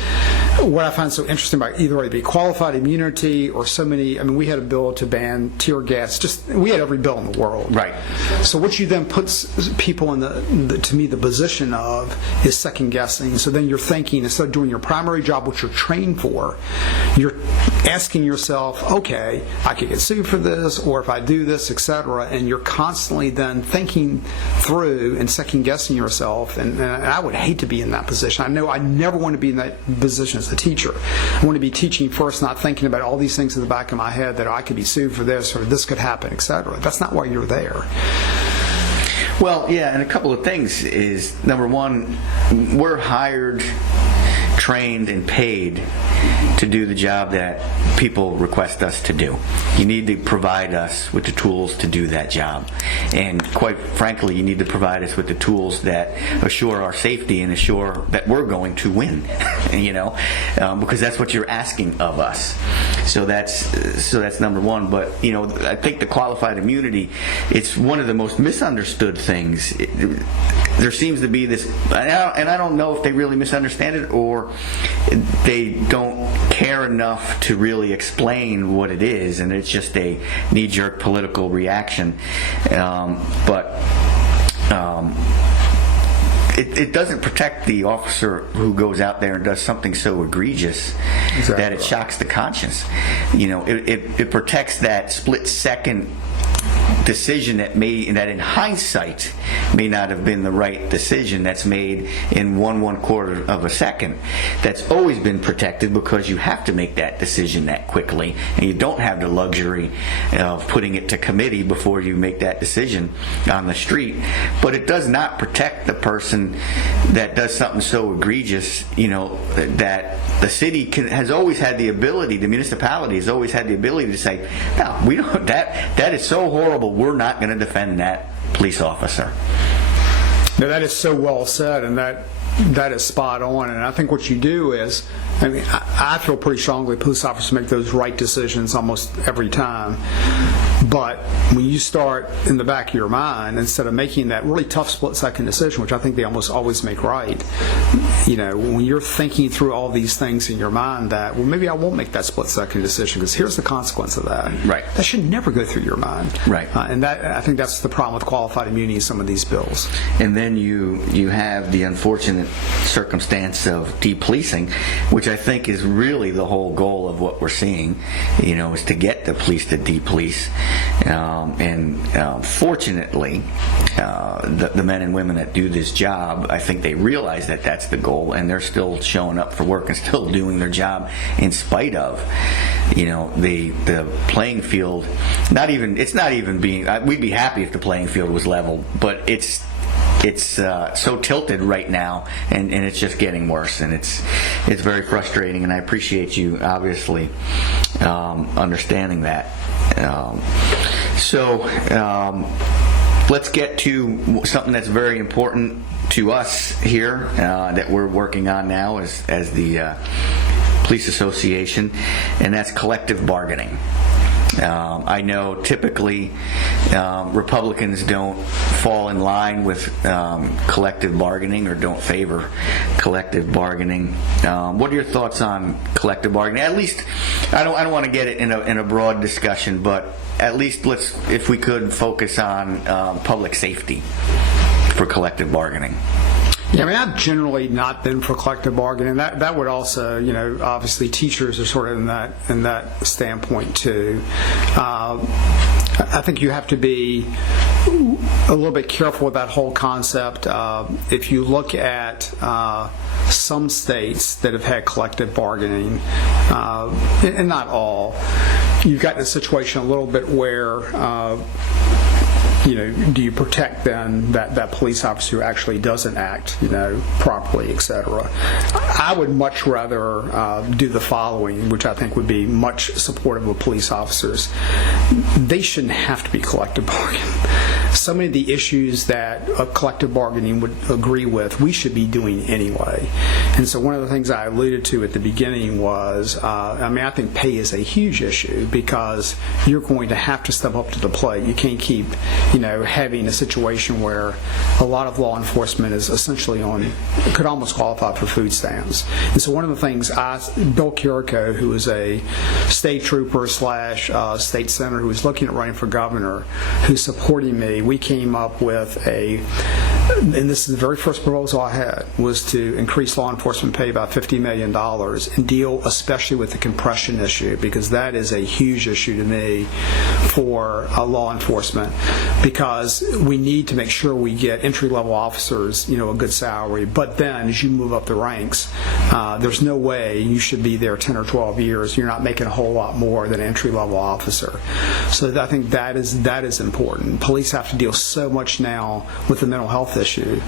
what I find so interesting about either way, be qualified immunity or so many. I mean, we had a bill to ban tear gas. We had every bill in the world. Right. So what you then puts people in to me, the position of is second guessing. So then you're thinking, instead of doing your primary job, which you're trained for, you're asking yourself, okay, I could get sued for this, or if I do this, etc. And you're constantly then thinking through and second guessing yourself. And I would hate to be in that position. I know I never want to be in that position as a teacher. I want to be teaching first, not thinking about all these things in the back of my head that I could be sued for this or this could happen, etc. That's not why you're there. Well, yeah, and a couple of things is, number one, we're hired, trained, and paid to do the job that people request us to do. You need to provide us with the tools to do that job. And quite frankly, you need to provide us with the tools that assure our safety and assure that we're going to win, because that's what you're asking of us. So that's number one. But, I think the qualified immunity, it's one of the most misunderstood things. There seems to be this, and I don't know if they really misunderstand it or they don't care enough to really explain what it is, and it's just a knee-jerk political reaction. It doesn't protect the officer who goes out there and does something so egregious that it shocks the conscience. It protects that split-second decision that in hindsight may not have been the right decision, that's made in one quarter of a second. That's always been protected because you have to make that decision that quickly, and you don't have the luxury of putting it to committee before you make that decision on the street. But it does not protect the person that does something so egregious, that the city has always had the ability, the municipality has always had the ability to say, no, we don't, that is so horrible, we're not going to defend that police officer. Now, that is so well said, and that is spot on. And I think what you do is, I feel pretty strongly police officers make those right decisions almost every time. But when you start in the back of your mind, instead of making that really tough split-second decision, which I think they almost always make right, when you're thinking through all these things in your mind that, well, maybe I won't make that split-second decision because here's the consequence of that. Right. That should never go through your mind. Right. And I think that's the problem with qualified immunity in some of these bills. And then you have the unfortunate circumstance of depolicing, which I think is really the whole goal of what we're seeing, is to get the police to depolice. Fortunately, the men and women that do this job, I think they realize that that's the goal, and they're still showing up for work and still doing their job in spite of, the playing field. It's not even being. We'd be happy if the playing field was leveled, but it's so tilted right now, and it's just getting worse, and it's very frustrating. And I appreciate you obviously understanding that. Let's get to something that's very important to us here that we're working on now as the Police Association, and that's collective bargaining. I know typically Republicans don't fall in line with collective bargaining or don't favor collective bargaining. What are your thoughts on collective bargaining? At least, I don't want to get it in a broad discussion, but at least let's, if we could, focus on public safety for collective bargaining. Yeah, I've generally not been for collective bargaining. That would also, obviously teachers are sort of in that standpoint too. I think you have to be a little bit careful with that whole concept. If you look at some states that have had collective bargaining, and not all, you've got a situation a little bit where do you protect then that police officer who actually doesn't act, properly, etc. I would much rather do the following, which I think would be much supportive of police officers. They shouldn't have to be collective bargaining. So many of the issues that a collective bargaining would agree with, we should be doing anyway. And so one of the things I alluded to at the beginning was, I think pay is a huge issue because you're going to have to step up to the plate. You can't keep having a situation where a lot of law enforcement is essentially could almost qualify for food stamps. And so one of the things Bill Kirko, who is a state trooper / state senator who was looking at running for governor, who's supporting me, we came up with and this is the very first proposal I had, was to increase law enforcement pay by $50 million and deal especially with the compression issue, because that is a huge issue to me for law enforcement, because we need to make sure we get entry-level officers a good salary, but then as you move up the ranks, there's no way you should be there 10 or 12 years. You're not making a whole lot more than an entry-level officer. So I think that is important. Police have to deal so much now with the mental health issue,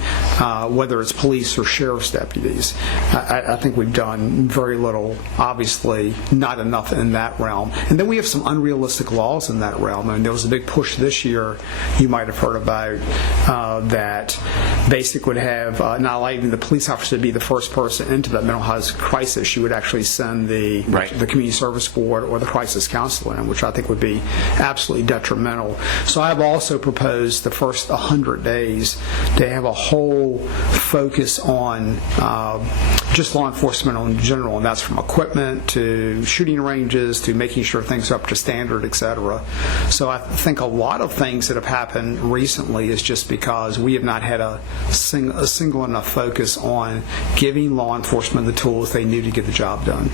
whether it's police or sheriff's deputies. I think we've done very little, obviously not enough in that realm. And then we have some unrealistic laws in that realm. I mean, there was a big push this year, you might have heard about, that basically would have not allowing the police officer to be the first person into that mental health crisis. You would actually send the community service board or the crisis counselor in, which I think would be absolutely detrimental. So I've also proposed the first 100 days to have a whole focus on just law enforcement in general, and that's from equipment to shooting ranges to making sure things are up to standard, etc. So I think a lot of things that have happened recently is just because we have not had a single enough focus on giving law enforcement the tools they need to get the job done.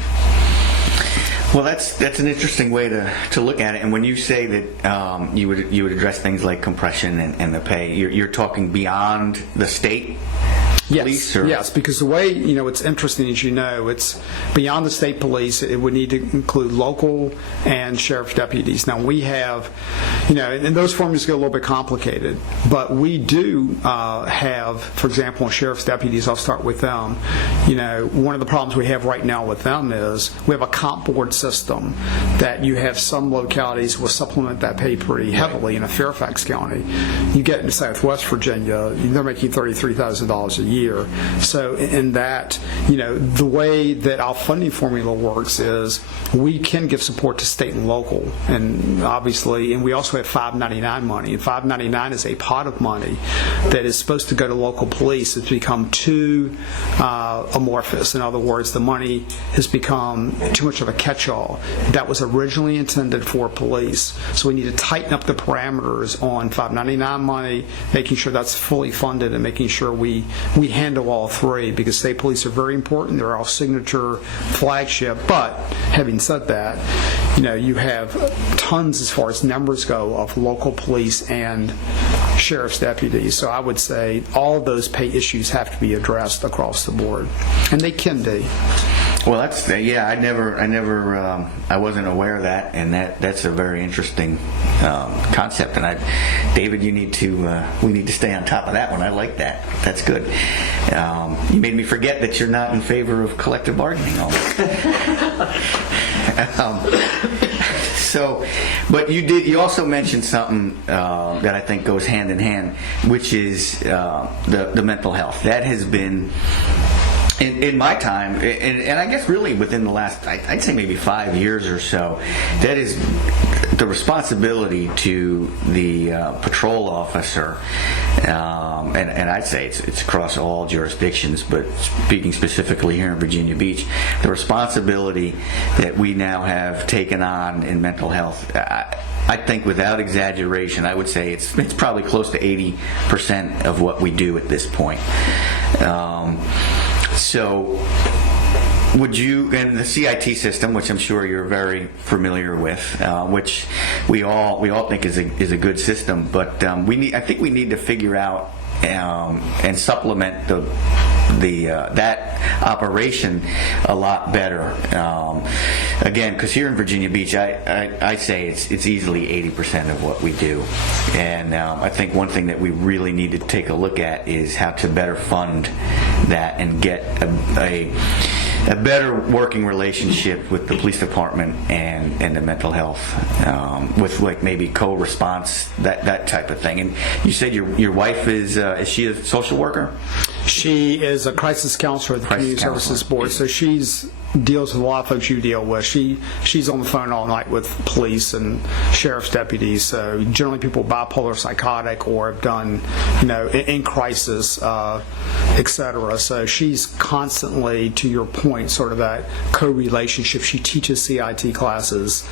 Well, that's an interesting way to look at it. And when you say that you would address things like compression and the pay, you're talking beyond the state police? Yes, because the way, it's interesting, as you know, it's beyond the state police. It would need to include local and sheriff's deputies. Now, we have, and those formulas get a little bit complicated, but we do have, for example, sheriff's deputies, I'll start with them. One of the problems we have right now with them is we have a comp board system that you have some localities will supplement that pay pretty heavily. In a Fairfax County, you get into Southwest Virginia, they're making $33,000 a year. So in that, the way that our funding formula works is we can give support to state and local, and obviously, and we also have 599 money. And 599 is a pot of money that is supposed to go to local police. It's become too amorphous. In other words, the money has become too much of a catch-all. That was originally intended for police. So we need to tighten up the parameters on 599 money, making sure that's fully funded, and making sure we handle all three, because state police are very important. They're our signature flagship. But having said that, you have tons, as far as numbers go, of local police and sheriff's deputies. So I would say all of those pay issues have to be addressed across the board, and they can be. Well, that's I wasn't aware of that, and that's a very interesting concept. And David, we need to stay on top of that one. I like that. That's good. You made me forget that you're not in favor of collective bargaining. But you also mentioned something that I think goes hand in hand, which is the mental health. That has been, in my time, and I guess really within the last, I'd say maybe 5 years or so, that is the responsibility to the patrol officer, and I'd say it's across all jurisdictions, but speaking specifically here in Virginia Beach, the responsibility that we now have taken on in mental health, I think without exaggeration, I would say it's probably close to 80% of what we do at this point. So would you, and the CIT system, which I'm sure you're very familiar with, which we all think is a good system, but I think we need to figure out and supplement that operation a lot better. Again, because here in Virginia Beach, I say it's easily 80% of what we do, and I think one thing that we really need to take a look at is how to better fund that and get a better working relationship with the police department and the mental health, with like maybe co-response, that type of thing. And you said your wife is she a social worker? She is a crisis counselor at the Community Services Board, so she's deals with a lot of folks you deal with. She's on the phone all night with police and sheriff's deputies. So generally people bipolar, psychotic, or have done, in crisis, etc. So she's constantly, to your point, sort of that co-relationship. She teaches CIT classes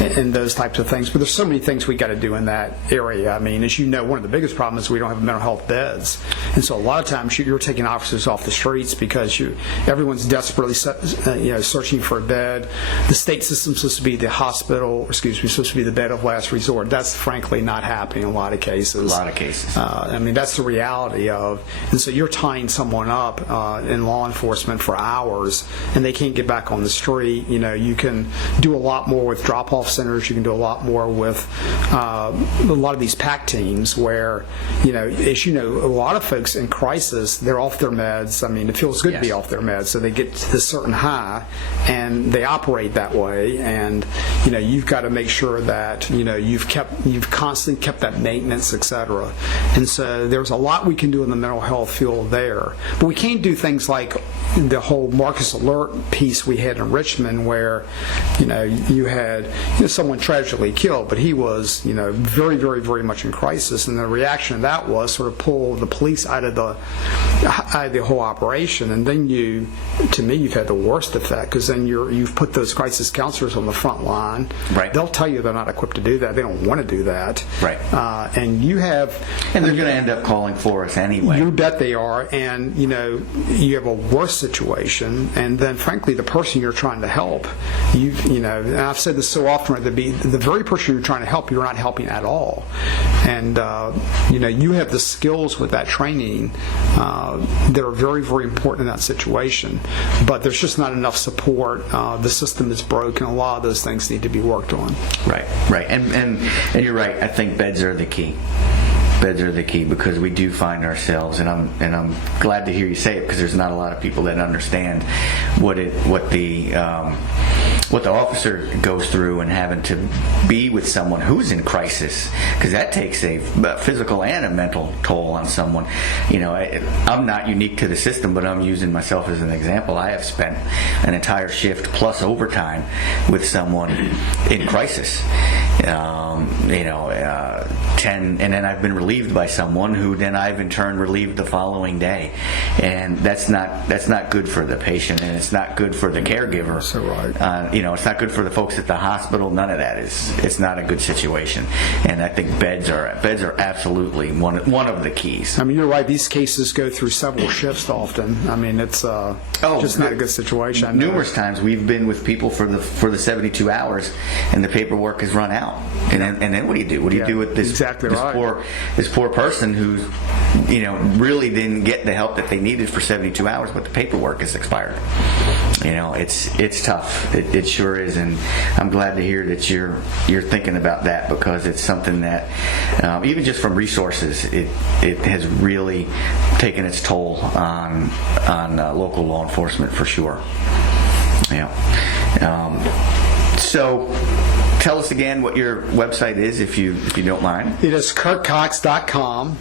and those types of things. But there's so many things we got to do in that area. I mean, as you know, one of the biggest problems is we don't have mental health beds, and so a lot of times you're taking officers off the streets because everyone's desperately searching for a bed. The state system's supposed to be the supposed to be the bed of last resort. That's frankly not happening in a lot of cases. I mean, that's the reality of, and so you're tying someone up in law enforcement for hours, and they can't get back on the street. You can do a lot more with drop-off centers. You can do a lot more with a lot of these PAC teams where, as you know, a lot of folks in crisis, they're off their meds. I mean, it feels good to be off their meds, so they get to this certain high, and they operate that way. And you've got to make sure that you've constantly kept that maintenance, etc. And so there's a lot we can do in the mental health field there, but we can't do things like the whole Marcus Alert piece we had in Richmond, where you had someone tragically killed, but he was very, very, very much in crisis, and the reaction of that was sort of pull the police out of the whole operation. And then to me, you've had the worst effect, because then you've put those crisis counselors on the front line. Right. They'll tell you they're not equipped to do that. They don't want to do that. Right. And they're going to end up calling for us anyway. You bet they are. And you have a worse situation, and then frankly the person you're trying to help, and I've said this so often, the very person you're trying to help, you're not helping at all. And you have the skills with that training that are very, very important in that situation, but there's just not enough support. The system is broken. A lot of those things need to be worked on. Right. And you're right. I think beds are the key. Because we do find ourselves, and I'm glad to hear you say it, because there's not a lot of people that understand what the officer goes through and having to be with someone who's in crisis, because that takes a physical and a mental toll on someone. I'm not unique to the system, but I'm using myself as an example. I have spent an entire shift plus overtime with someone in crisis. 10, and then I've been relieved by someone who then I've in turn relieved the following day, and that's not good for the patient, and it's not good for the caregiver. So right. It's not good for the folks at the hospital. None of that it's not a good situation, and I think beds are absolutely one of the keys. I mean, you're right. These cases go through several shifts often. I mean, it's just not a good situation. Numerous times we've been with people for the 72 hours, and the paperwork is run out, and then what do you do? What do you do with this? Exactly right. This poor person who, really didn't get the help that they needed for 72 hours, but the paperwork is expired. It's tough. It sure is, and I'm glad to hear that you're thinking about that, because it's something that even just from resources, it has really taken its toll on local law enforcement for sure. Yeah. So tell us again what your website is, if you don't mind. It is kirkcox.com.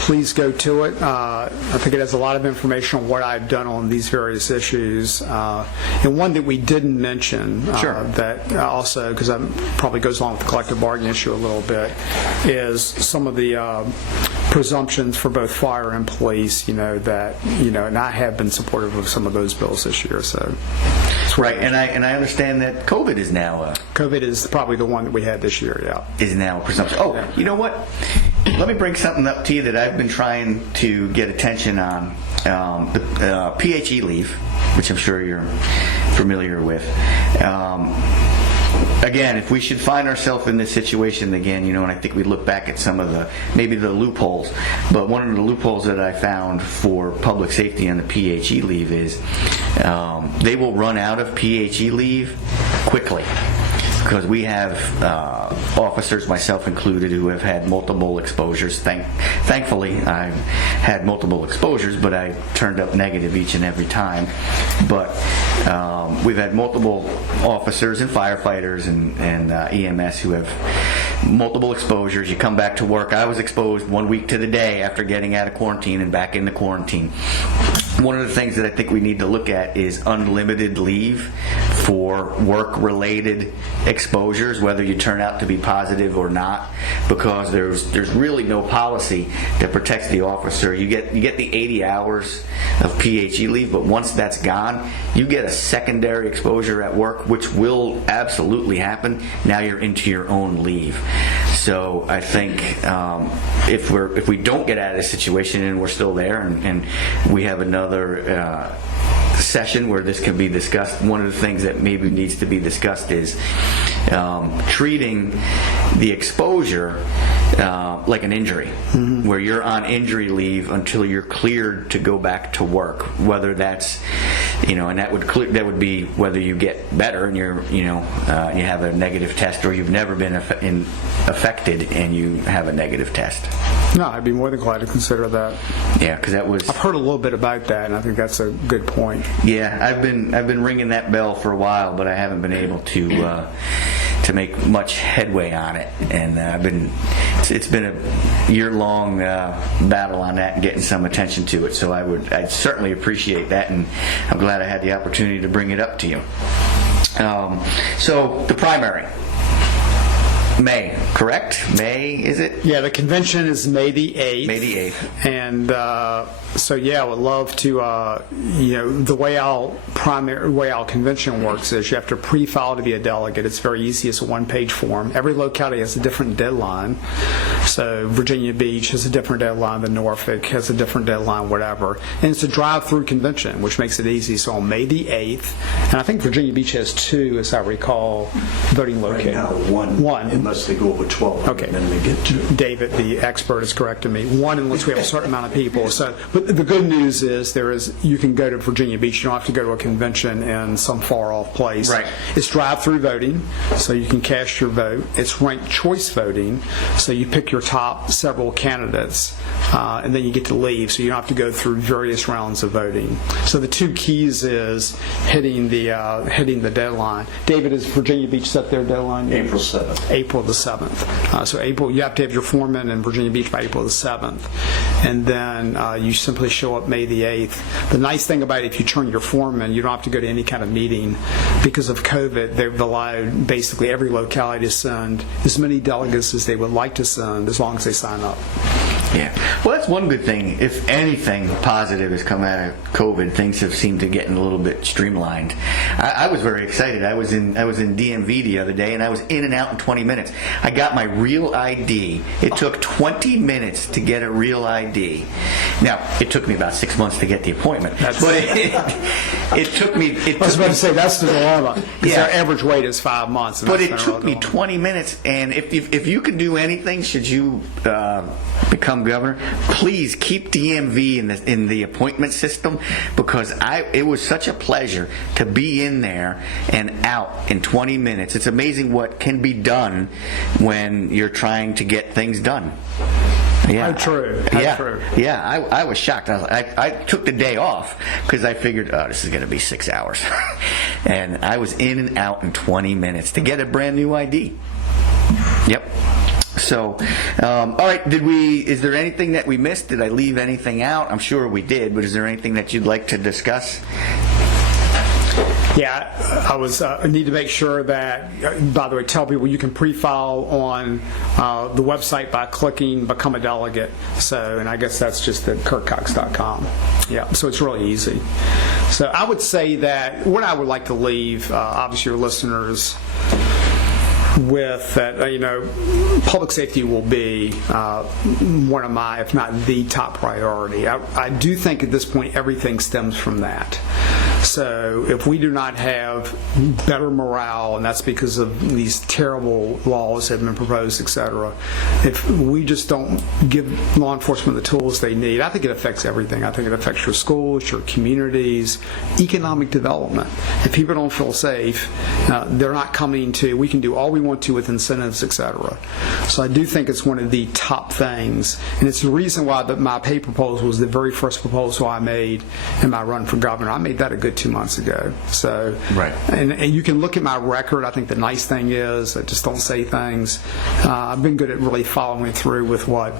Please go to it. I think it has a lot of information on what I've done on these various issues. And one that we didn't mention, that also, because that probably goes along with the collective bargaining issue a little bit, is some of the presumptions for both fire and police, and I have been supportive of some of those bills this year. So right, and I understand that COVID is now COVID is probably the one that we had this year. Yeah, is now a presumption. Oh, you know what? Let me bring something up to you that I've been trying to get attention on. the PHE leave, which I'm sure you're familiar with. Again, if we should find ourselves in this situation again, and I think we look back at some of maybe the loopholes, but one of the loopholes that I found for public safety on the PHE leave is they will run out of PHE leave quickly. Because we have officers, myself included, who have had multiple exposures. Thankfully, I've had multiple exposures, but I turned up negative each and every time. But we've had multiple officers and firefighters and EMS who have multiple exposures. You come back to work. I was exposed 1 week to the day after getting out of quarantine and back into quarantine. One of the things that I think we need to look at is unlimited leave for work-related exposures, whether you turn out to be positive or not, because there's really no policy that protects the officer. You get the 80 hours of PHE leave, but once that's gone, you get a secondary exposure at work, which will absolutely happen. Now you're into your own leave. So I think if we don't get out of this situation and we're still there and we have another session where this can be discussed, one of the things that maybe needs to be discussed is treating the exposure like an injury, where you're on injury leave until you're cleared to go back to work. Whether that's, and that would be whether you get better and you have a negative test, or you've never been affected and you have a negative test. No, I'd be more than glad to consider that. Yeah, because I've heard a little bit about that, and I think that's a good point. Yeah, I've been ringing that bell for a while, but I haven't been able to make much headway on it, and it's been a year-long battle on that and getting some attention to it. So I'd certainly appreciate that, and I'm glad I had the opportunity to bring it up to you. So the primary. May, correct? May, is it? Yeah, the convention is May the 8th. May the 8th. And so, yeah, I would love to, the way our convention works is you have to pre-file to be a delegate. It's very easy. It's a one-page form. Every locality has a different deadline. So Virginia Beach has a different deadline than Norfolk, has a different deadline, whatever. And it's a drive-through convention, which makes it easy. So on May the 8th, and I think Virginia Beach has 2, as I recall, voting locations. Right now, one. Unless they go over 12. Okay. Then they get 2. David, the expert, has corrected me. 1 unless we have a certain amount of people. So, but the good news is you can go to Virginia Beach. You don't have to go to a convention in some far-off place. Right. It's drive-through voting, so you can cast your vote. It's ranked choice voting, so you pick your top several candidates, and then you get to leave, so you don't have to go through various rounds of voting. So the 2 keys is hitting the deadline. David, has Virginia Beach set their deadline? April 7th. April the 7th. So you have to have your foreman in Virginia Beach by April the 7th. And then you simply show up May the 8th. The nice thing about it, if you turn your foreman, you don't have to go to any kind of meeting. Because of COVID, they've allowed basically every locality to send as many delegates as they would like to send, as long as they sign up. Yeah. Well, that's one good thing. If anything positive has come out of COVID, things have seemed to get a little bit streamlined. I was very excited. I was in DMV the other day, and I was in and out in 20 minutes. I got my real ID. It took 20 minutes to get a real ID. Now, it took me about 6 months to get the appointment. But it took me... I was about to say, that's the dilemma. Because Yeah. their average wait is 5 months. But it took me 20 minutes, and if you can do anything, should you become governor, please keep DMV in the appointment system, because it was such a pleasure to be in there and out in 20 minutes. It's amazing what can be done when you're trying to get things done. Yeah. True. True. Yeah, I was shocked. I took the day off because I figured, this is going to be 6 hours. And I was in and out in 20 minutes to get a brand new ID. Yep. So, all right, is there anything that we missed? Did I leave anything out? I'm sure we did, but is there anything that you'd like to discuss? Yeah, I need to make sure that, by the way, tell people you can pre-file on the website by clicking Become a Delegate. So, and I guess that's just at kirkcox.com. Yeah, so it's really easy. So I would say that what I would like to leave, obviously your listeners with that, public safety will be one of my, if not the top priority. I do think at this point everything stems from that. So if we do not have better morale, and that's because of these terrible laws that have been proposed, etc., if we just don't give law enforcement the tools they need, I think it affects everything. I think it affects your schools, your communities, economic development. If people don't feel safe, they're not coming to, we can do all we want to with incentives, etc. So I do think it's one of the top things, and it's the reason why my pay proposal was the very first proposal I made in my run for governor. I made that a good 2 months ago. So, right. And you can look at my record. I think the nice thing is I just don't say things. I've been good at really following through with what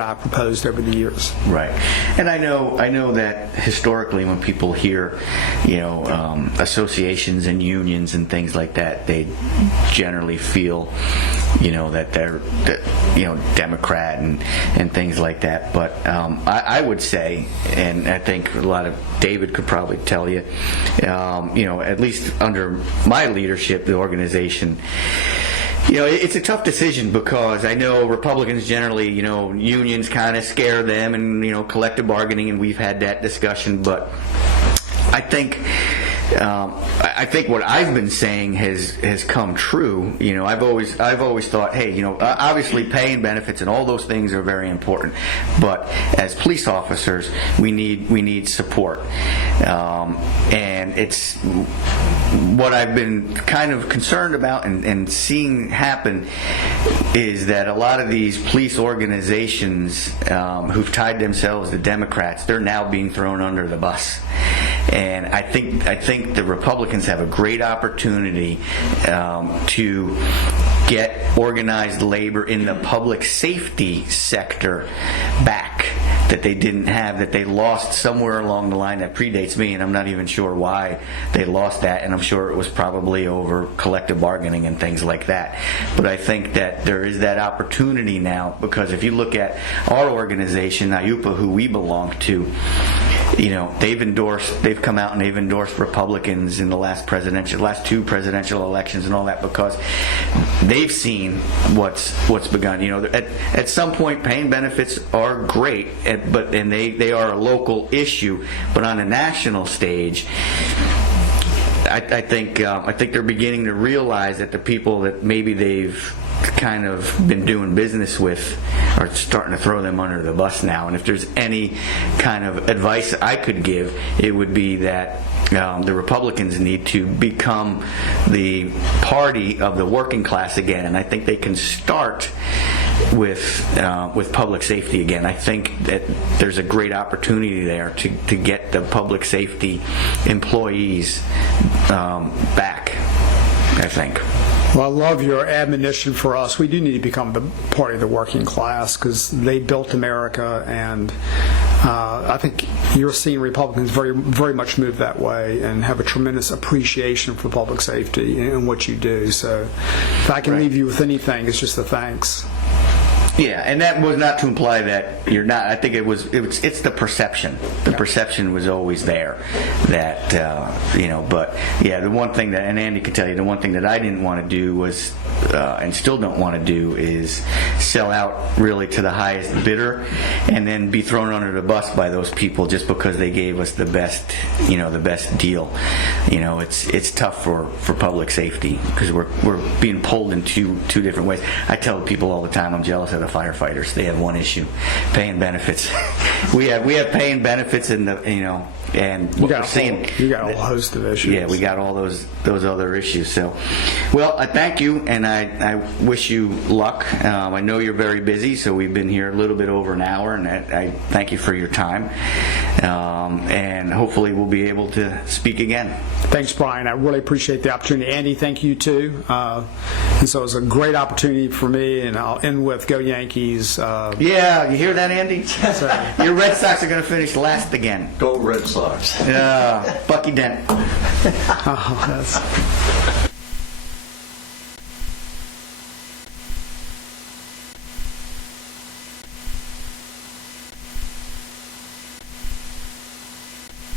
I proposed over the years. Right. And I know that historically when people hear, associations and unions and things like that, they generally feel, that they're, Democrat and things like that. But I would say, and I think a lot of David could probably tell you, at least under my leadership, the organization, it's a tough decision because I know Republicans generally, unions kind of scare them and, collective bargaining, and we've had that discussion. But I think what I've been saying has come true. I've always thought, hey, obviously pay and benefits and all those things are very important, but as police officers, we need support, and it's what I've been kind of concerned about and seeing happen is that a lot of these police organizations who've tied themselves to Democrats, they're now being thrown under the bus. And I think the Republicans have a great opportunity to get organized labor in the public safety sector back that they didn't have, that they lost somewhere along the line that predates me, and I'm not even sure why they lost that, and I'm sure it was probably over collective bargaining and things like that. But I think that there is that opportunity now, because if you look at our organization, IUPA, who we belong to, they've come out and they've endorsed Republicans in the last two presidential elections and all that, because they've seen what's begun. At some point, paying benefits are great, but they are a local issue. But on a national stage, I think they're beginning to realize that the people that maybe they've kind of been doing business with are starting to throw them under the bus now. And if there's any kind of advice I could give, it would be that the Republicans need to become the party of the working class again, and I think they can start with public safety again. I think that there's a great opportunity there to get the public safety employees back, I think. Well, I love your admonition for us. We do need to become the party of the working class because they built America, and I think you're seeing Republicans very, very much move that way and have a tremendous appreciation for public safety and what you do. So if I can leave you with anything, it's just a thanks. Yeah, and that was not to imply that you're not. I think it's the perception. The perception was always there that, but yeah, the one thing that, and Andy could tell you, the one thing that I didn't want to do was, and still don't want to do, is sell out really to the highest bidder and then be thrown under the bus by those people just because they gave us the best deal. It's tough for public safety because we're being pulled in two different ways. I tell people all the time I'm jealous of the firefighters. They have one issue: paying benefits. we have paying benefits in the and what we're seeing. You got a whole host of issues. Yeah, we got all those other issues. So, well, I thank you, and I wish you luck. I know you're very busy, so we've been here a little bit over an hour, and I thank you for your time. And hopefully we'll be able to speak again. Thanks, Brian. I really appreciate the opportunity. Andy, thank you too. And so it was a great opportunity for me, and I'll end with Go Yankees. Yeah, you hear that, Andy? Your Red Sox are going to finish last again. Go Red Sox. Bucky Dent. Oh, that's...